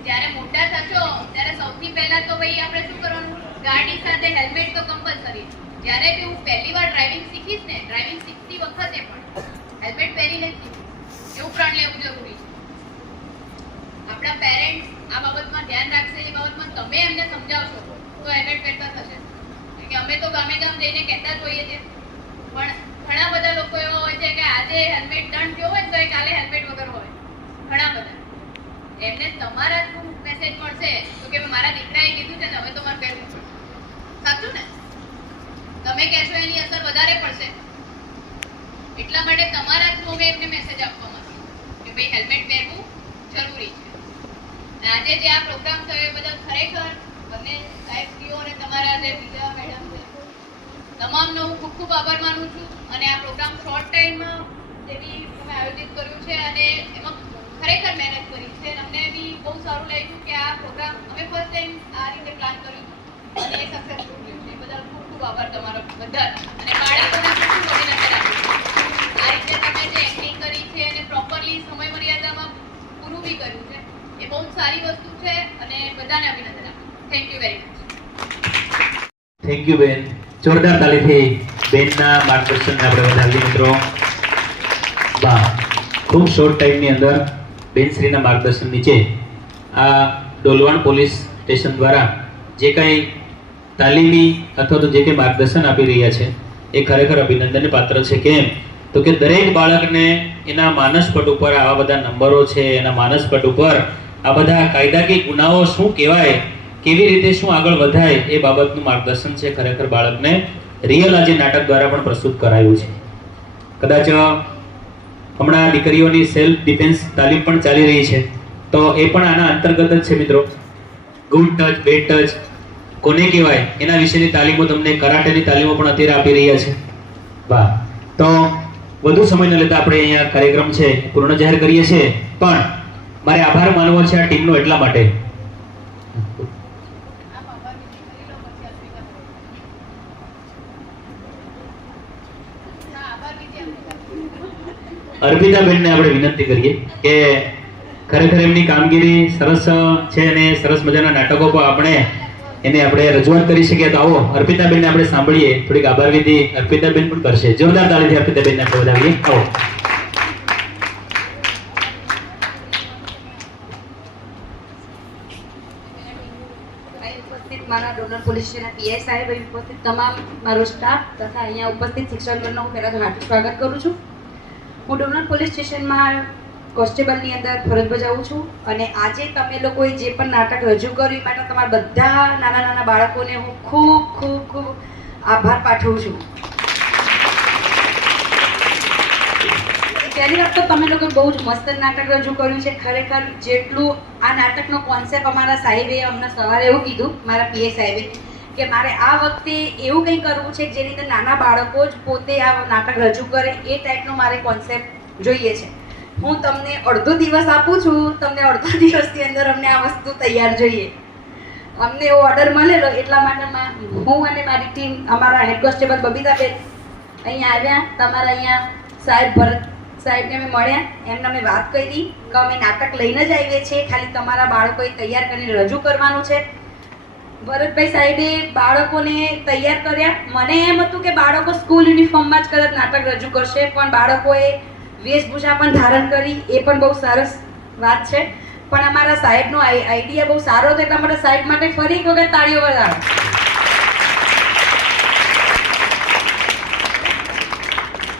જ્યારે મોટા થશો ત્યારે સૌથી પહેલા તો ભાઈ આપણે શું કરવાનું? ગાડી સાથે હેલ્મેટ તો કમ્પલસરી. જ્યારે બી હું પહેલી વાર ડ્રાઇવિંગ શીખીશ ને, ડ્રાઇવિંગ શીખતી વખતે પણ હેલ્મેટ પહેરીને જ શીખીશ. એવું પ્રણ લેવું જરૂરી છે. આપણા પેરેન્ટ્સ આ બાબતમાં ધ્યાન રાખશે, એ બાબતમાં તમે એમને સમજાવશો તો હેલ્મેટ પહેરતા થશે. કે અમે તો ગામે ગામ જઈને કહેતા જ હોઈએ છીએ, પણ ઘણા બધા લોકો એવા હોય છે કે આજે હેલ્મેટ દંડ થયો હોય તો કાલે હેલ્મેટ વગર હોય. ઘણા બધા એમને તમારા થ્રુ મેસેજ મળશે તો કે મારા દીકરાએ કીધું છે ને હવે તો મારે પહેરવું પડશે. સાચું ને? તમે કહેશો એની અસર વધારે પડશે. એટલા માટે તમારા થ્રુ અમે એમને મેસેજ આપવા માંગીએ કે ભાઈ હેલ્મેટ પહેરવું જરૂરી છે. અને આજે જે આ પ્રોગ્રામ થયો એ બદલ ખરેખર બંને સાહેબશ્રીઓ અને તમારા જે બીજા મેડમ છે તમામનો હું ખૂબ ખૂબ આભાર માનું છું. અને આ પ્રોગ્રામ શોર્ટ ટાઈમમાં જેવી અમે આયોજિત કર્યું છે અને એમાં ખરેખર મહેનત કરી છે. અમને બી બહુ સારું લાગ્યું કે આ પ્રોગ્રામ અમે ફર્સ્ટ ટાઈમ આ રીતે પ્લાન કર્યું અને એ સક્સેસફુલ થયું છે. એ બદલ ખૂબ ખૂબ આભાર તમારો બધા. અને બાળકોને ખૂબ ખૂબ અભિનંદન આપું છું. આ રીતે તમે જે એક્ટિંગ કરી છે અને પ્રોપરલી સમય મર્યાદામાં પૂરું બી કર્યું છે એ બહુ સારી વસ્તુ છે અને બધાને અભિનંદન આપું. Thank you very much. Thank you બેન. જોરદાર તાલીથી બેનના માર્ગદર્શનને આપણે વધાવીએ મિત્રો. વાહ, ખૂબ શોર્ટ ટાઈમની અંદર બેનશ્રીના માર્ગદર્શન નીચે આ ડોલવણ પોલીસ સ્ટેશન દ્વારા જે કંઈ તાલીમી અથવા તો જે કંઈ માર્ગદર્શન આપી રહ્યા છે એ ખરેખર અભિનંદનને પાત્ર છે. કેમ તો કે દરેક બાળકને એના માનસપટ ઉપર આવા બધા નંબરો છે, એના માનસપટ ઉપર આ બધા કાયદાકીય ગુનાઓ શું કહેવાય, કેવી રીતે શું આગળ વધાય એ બાબતનું માર્ગદર્શન છે. ખરેખર બાળકને રિયલ આજે નાટક દ્વારા પણ પ્રસ્તુત કરાયું છે. કદાચ હમણાં દીકરીઓની સેલ્ફ ડિફેન્સ તાલીમ પણ ચાલી રહી છે, તો તો એ પણ આના અંતર્ગત જ છે મિત્રો. ગુડ ટચ, બેડ ટચ કોને કહેવાય એના વિશેની તાલીમો તમને, કરાટેની તાલીમો પણ અત્યારે આપી રહ્યા છે. વાહ. તો વધુ સમય ન લેતા આપણે અહીંયા કાર્યક્રમ છે પૂર્ણ જાહેર કરીએ છીએ, પણ મારે આભાર માનવો છે આ ટીમનો એટલા માટે. અર્પિતાબેનને આપણે વિનંતી કરીએ કે ખરેખર એમની કામગીરી સરસ છે અને સરસ મજાના નાટકો પર આપણે રજૂઆત કરી શકીએ. તો આવો અર્પિતાબેનને આપણે સાંભળીએ, થોડીક આભાર વિધિ અર્પિતાબેન પણ કરશે. જોરદાર તાળીથી અર્પિતાબેનને આપણે વધાવીએ. આવો. ઉપસ્થિત મારા ડોનર પોલીસ સ્ટેશનના પીઆઈ સાહેબ, ઉપસ્થિત તમામ મારો સ્ટાફ તથા અહીંયા ઉપસ્થિત શિક્ષકગણનો હું પહેલાં તો હાર્દિક સ્વાગત કરું છું. હું ડોનર પોલીસ સ્ટેશનમાં કોન્સ્ટેબલની અંદર ફરજ બજાવું છું અને આજે તમે લોકોએ જે પણ નાટક રજૂ કર્યું એ માટે તમારા બધા નાના નાના બાળકોને હું ખૂબ ખૂબ ખૂબ આભાર પાઠવું છું. પહેલી વાત તો તમે લોકોએ બહુ જ મસ્ત નાટક રજૂ કર્યું છે. ખરેખર જેટલું આ નાટકનો કોન્સેપ્ટ અમારા સાહેબે અમને સવારે એવું કીધું, મારા પીએ સાહેબે, કે મારે આ વખતે એવું કંઈ કરવું છે જેની અંદર નાના બાળકો જ પોતે આ નાટક રજૂ કરે એ ટાઈપનો મારે કોન્સેપ્ટ જોઈએ છે. હું તમને અડધો દિવસ આપું છું, તમને અડધા દિવસની અંદર અમને આ વસ્તુ તૈયાર જોઈએ. અમને એવો ઓર્ડર મળેલો એટલા માટે હું અને મારી ટીમ, અમારા હેડ કોન્સ્ટેબલ બબીતાબેન અહીંયા આવ્યા. તમારા અહીંયા સાહેબ ભરત સાહેબને અમે મળ્યા, એમને અમે વાત કરી કે અમે નાટક લઈને જ આવીએ છીએ, ખાલી તમારા બાળકોએ તૈયાર કરીને રજૂ કરવાનું છે. ભરતભાઈ સાહેબે બાળકોને તૈયાર કર્યા. મને એમ હતું કે બાળકો સ્કૂલ યુનિફોર્મમાં જ કદાચ નાટક રજૂ કરશે, પણ બાળકોએ વેશભૂષા પણ ધારણ કરી, એ પણ બહુ સરસ વાત છે. પણ અમારા સાહેબનો આઈડિયા બહુ સારો હતો, એટલા માટે સાહેબ માટે ફરી એક વખત તાળીઓ બજાવો.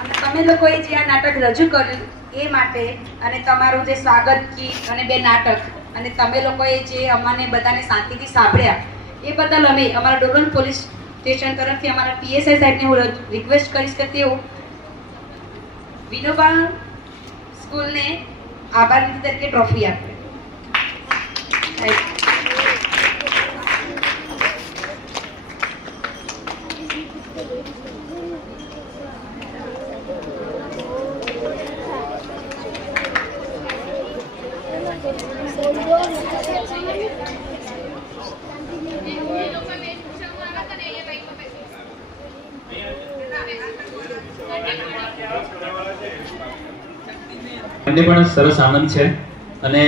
અને તમે લોકોએ જે આ નાટક રજૂ કર્યું એ માટે અને તમારું જે સ્વાગત ગીત અને બે નાટક અને તમે લોકોએ જે અમને બધાને શાંતિથી સાંભળ્યા એ બદલ અમે અમારા ડોરન પોલીસ સ્ટેશન તરફથી અમારા પીએસઆઈ સાહેબને હું રિક્વેસ્ટ કરીશ કે તેઓ વિનોબા સ્કૂલને આભાર નિધિ તરીકે ટ્રોફી આપે. એમને પણ સરસ આનંદ છે અને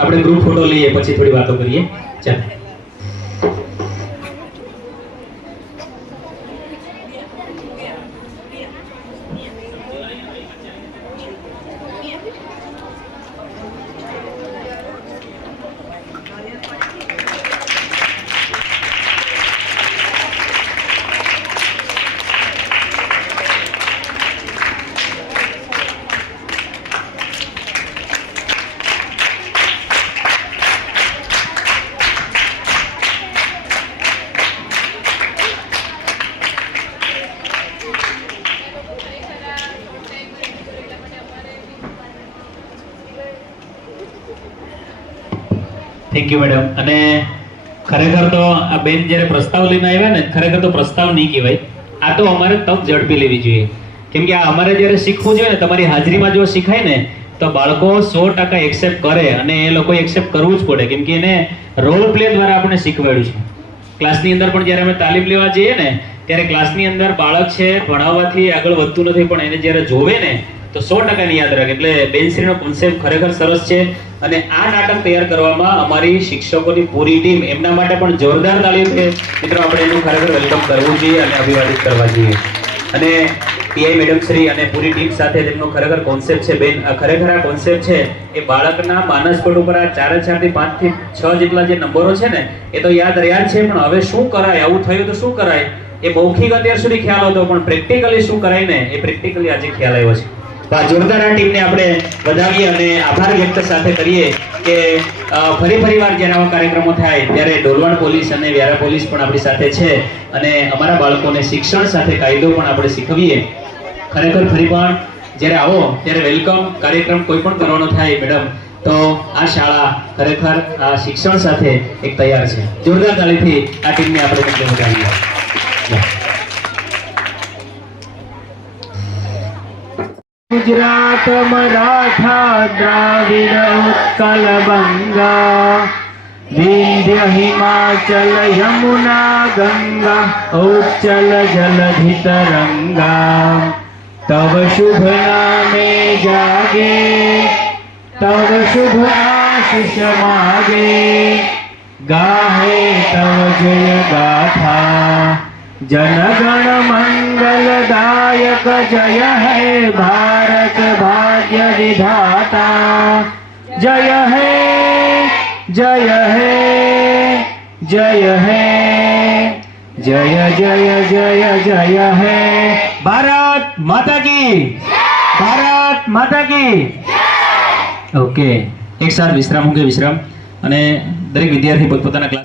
આપણે ગ્રુપ ફોટો લઈએ પછી થોડી વાતો કરીએ. ચાલો. Thank you madam. અને ખરેખર તો આ બેન જ્યારે પ્રસ્તાવ લઈને આવ્યા ને, ખરેખર તો પ્રસ્તાવ નહીં કહેવાય, આ તો અમારે તક ઝડપી લેવી જોઈએ. કેમ કે આ અમારે જ્યારે શીખવું જોઈએ ને, તમારી હાજરીમાં જો શીખાય ને તો બાળકો 100% એક્સેપ્ટ કરે અને એ લોકો એક્સેપ્ટ કરવું જ પડે. કેમ કે એને રોલ પ્લે દ્વારા આપણે શીખવાડ્યું છે. ક્લાસની અંદર પણ જ્યારે અમે તાલીમ લેવા જઈએ ને ત્યારે ક્લાસની અંદર બાળક છે ભણાવવાથી આગળ વધતું નથી, પણ એને જ્યારે જોવે ને તો 100% યાદ રાખે. એટલે બેનશ્રીનો કોન્સેપ્ટ ખરેખર સરસ છે અને આ નાટક તૈયાર કરવામાં અમારી શિક્ષકોની પૂરી ટીમ, એમના માટે પણ જોરદાર તાલીમ છે મિત્રો. આપણે એનું ખરેખર વેલકમ કરવું જોઈએ અને અભિવાદિત કરવા જોઈએ. અને પીઆઈ મેડમ શ્રી અને પૂરી ટીમ સાથે તેમનો ખરેખર કોન્સેપ્ટ છે બેન, આ ખરેખર આ કોન્સેપ્ટ છે એ બાળકના માનસપટ ઉપર આ 4 થી 5 થી 6 જેટલા જે નંબરો છે ને એ તો યાદ રહ્યા છે, પણ હવે શું કરાય, આવું થયું તો શું કરાય, એ મૌખિક અત્યાર સુધી ખ્યાલ હતો, પણ પ્રેક્ટિકલી શું કરાય ને એ પ્રેક્ટિકલી આજે ખ્યાલ આવ્યો છે. તો આ જોરદાર આ ટીમને આપણે વધાવીએ અને આભાર વ્યક્ત સાથે કરીએ કે ફરી વાર જ્યારે આવા કાર્યક્રમો થાય ત્યારે ડોલવણ પોલીસ અને વ્યારા પોલીસ પણ આપણી સાથે છે અને અમારા બાળકોને શિક્ષણ સાથે કાયદો પણ આપણે શીખવીએ. ખરેખર ફરી પણ જ્યારે આવો ત્યારે વેલકમ કાર્યક્રમ કોઈ પણ કરવાનો થાય મેડમ તો આ શાળા ખરેખર આ શિક્ષણ સાથે એક તૈયાર છે. જોરદાર તાળીથી આ ટીમને આપણે વધાવીએ. ગુજરાત મરાઠા દ્રાવિડ ઉત્કલ બંગા વિંધ્ય હિમાચલ યમુના ગંગા ઉચ્ચલ જલધિ તરંગા તવ શુભ નામે જાગે तव शुभ आशीष मागे गाहे तव जय गाथा जनगण मंगलदायक जय है भारत भाग्य विधाता जय है जय है जय है जय जय जय जय है भारत माता की भारत माता की. ઓકે, એક સાથ વિશ્રામ કે વિશ્રામ અને દરેક વિદ્યાર્થી પોતપોતાના ક્લાસ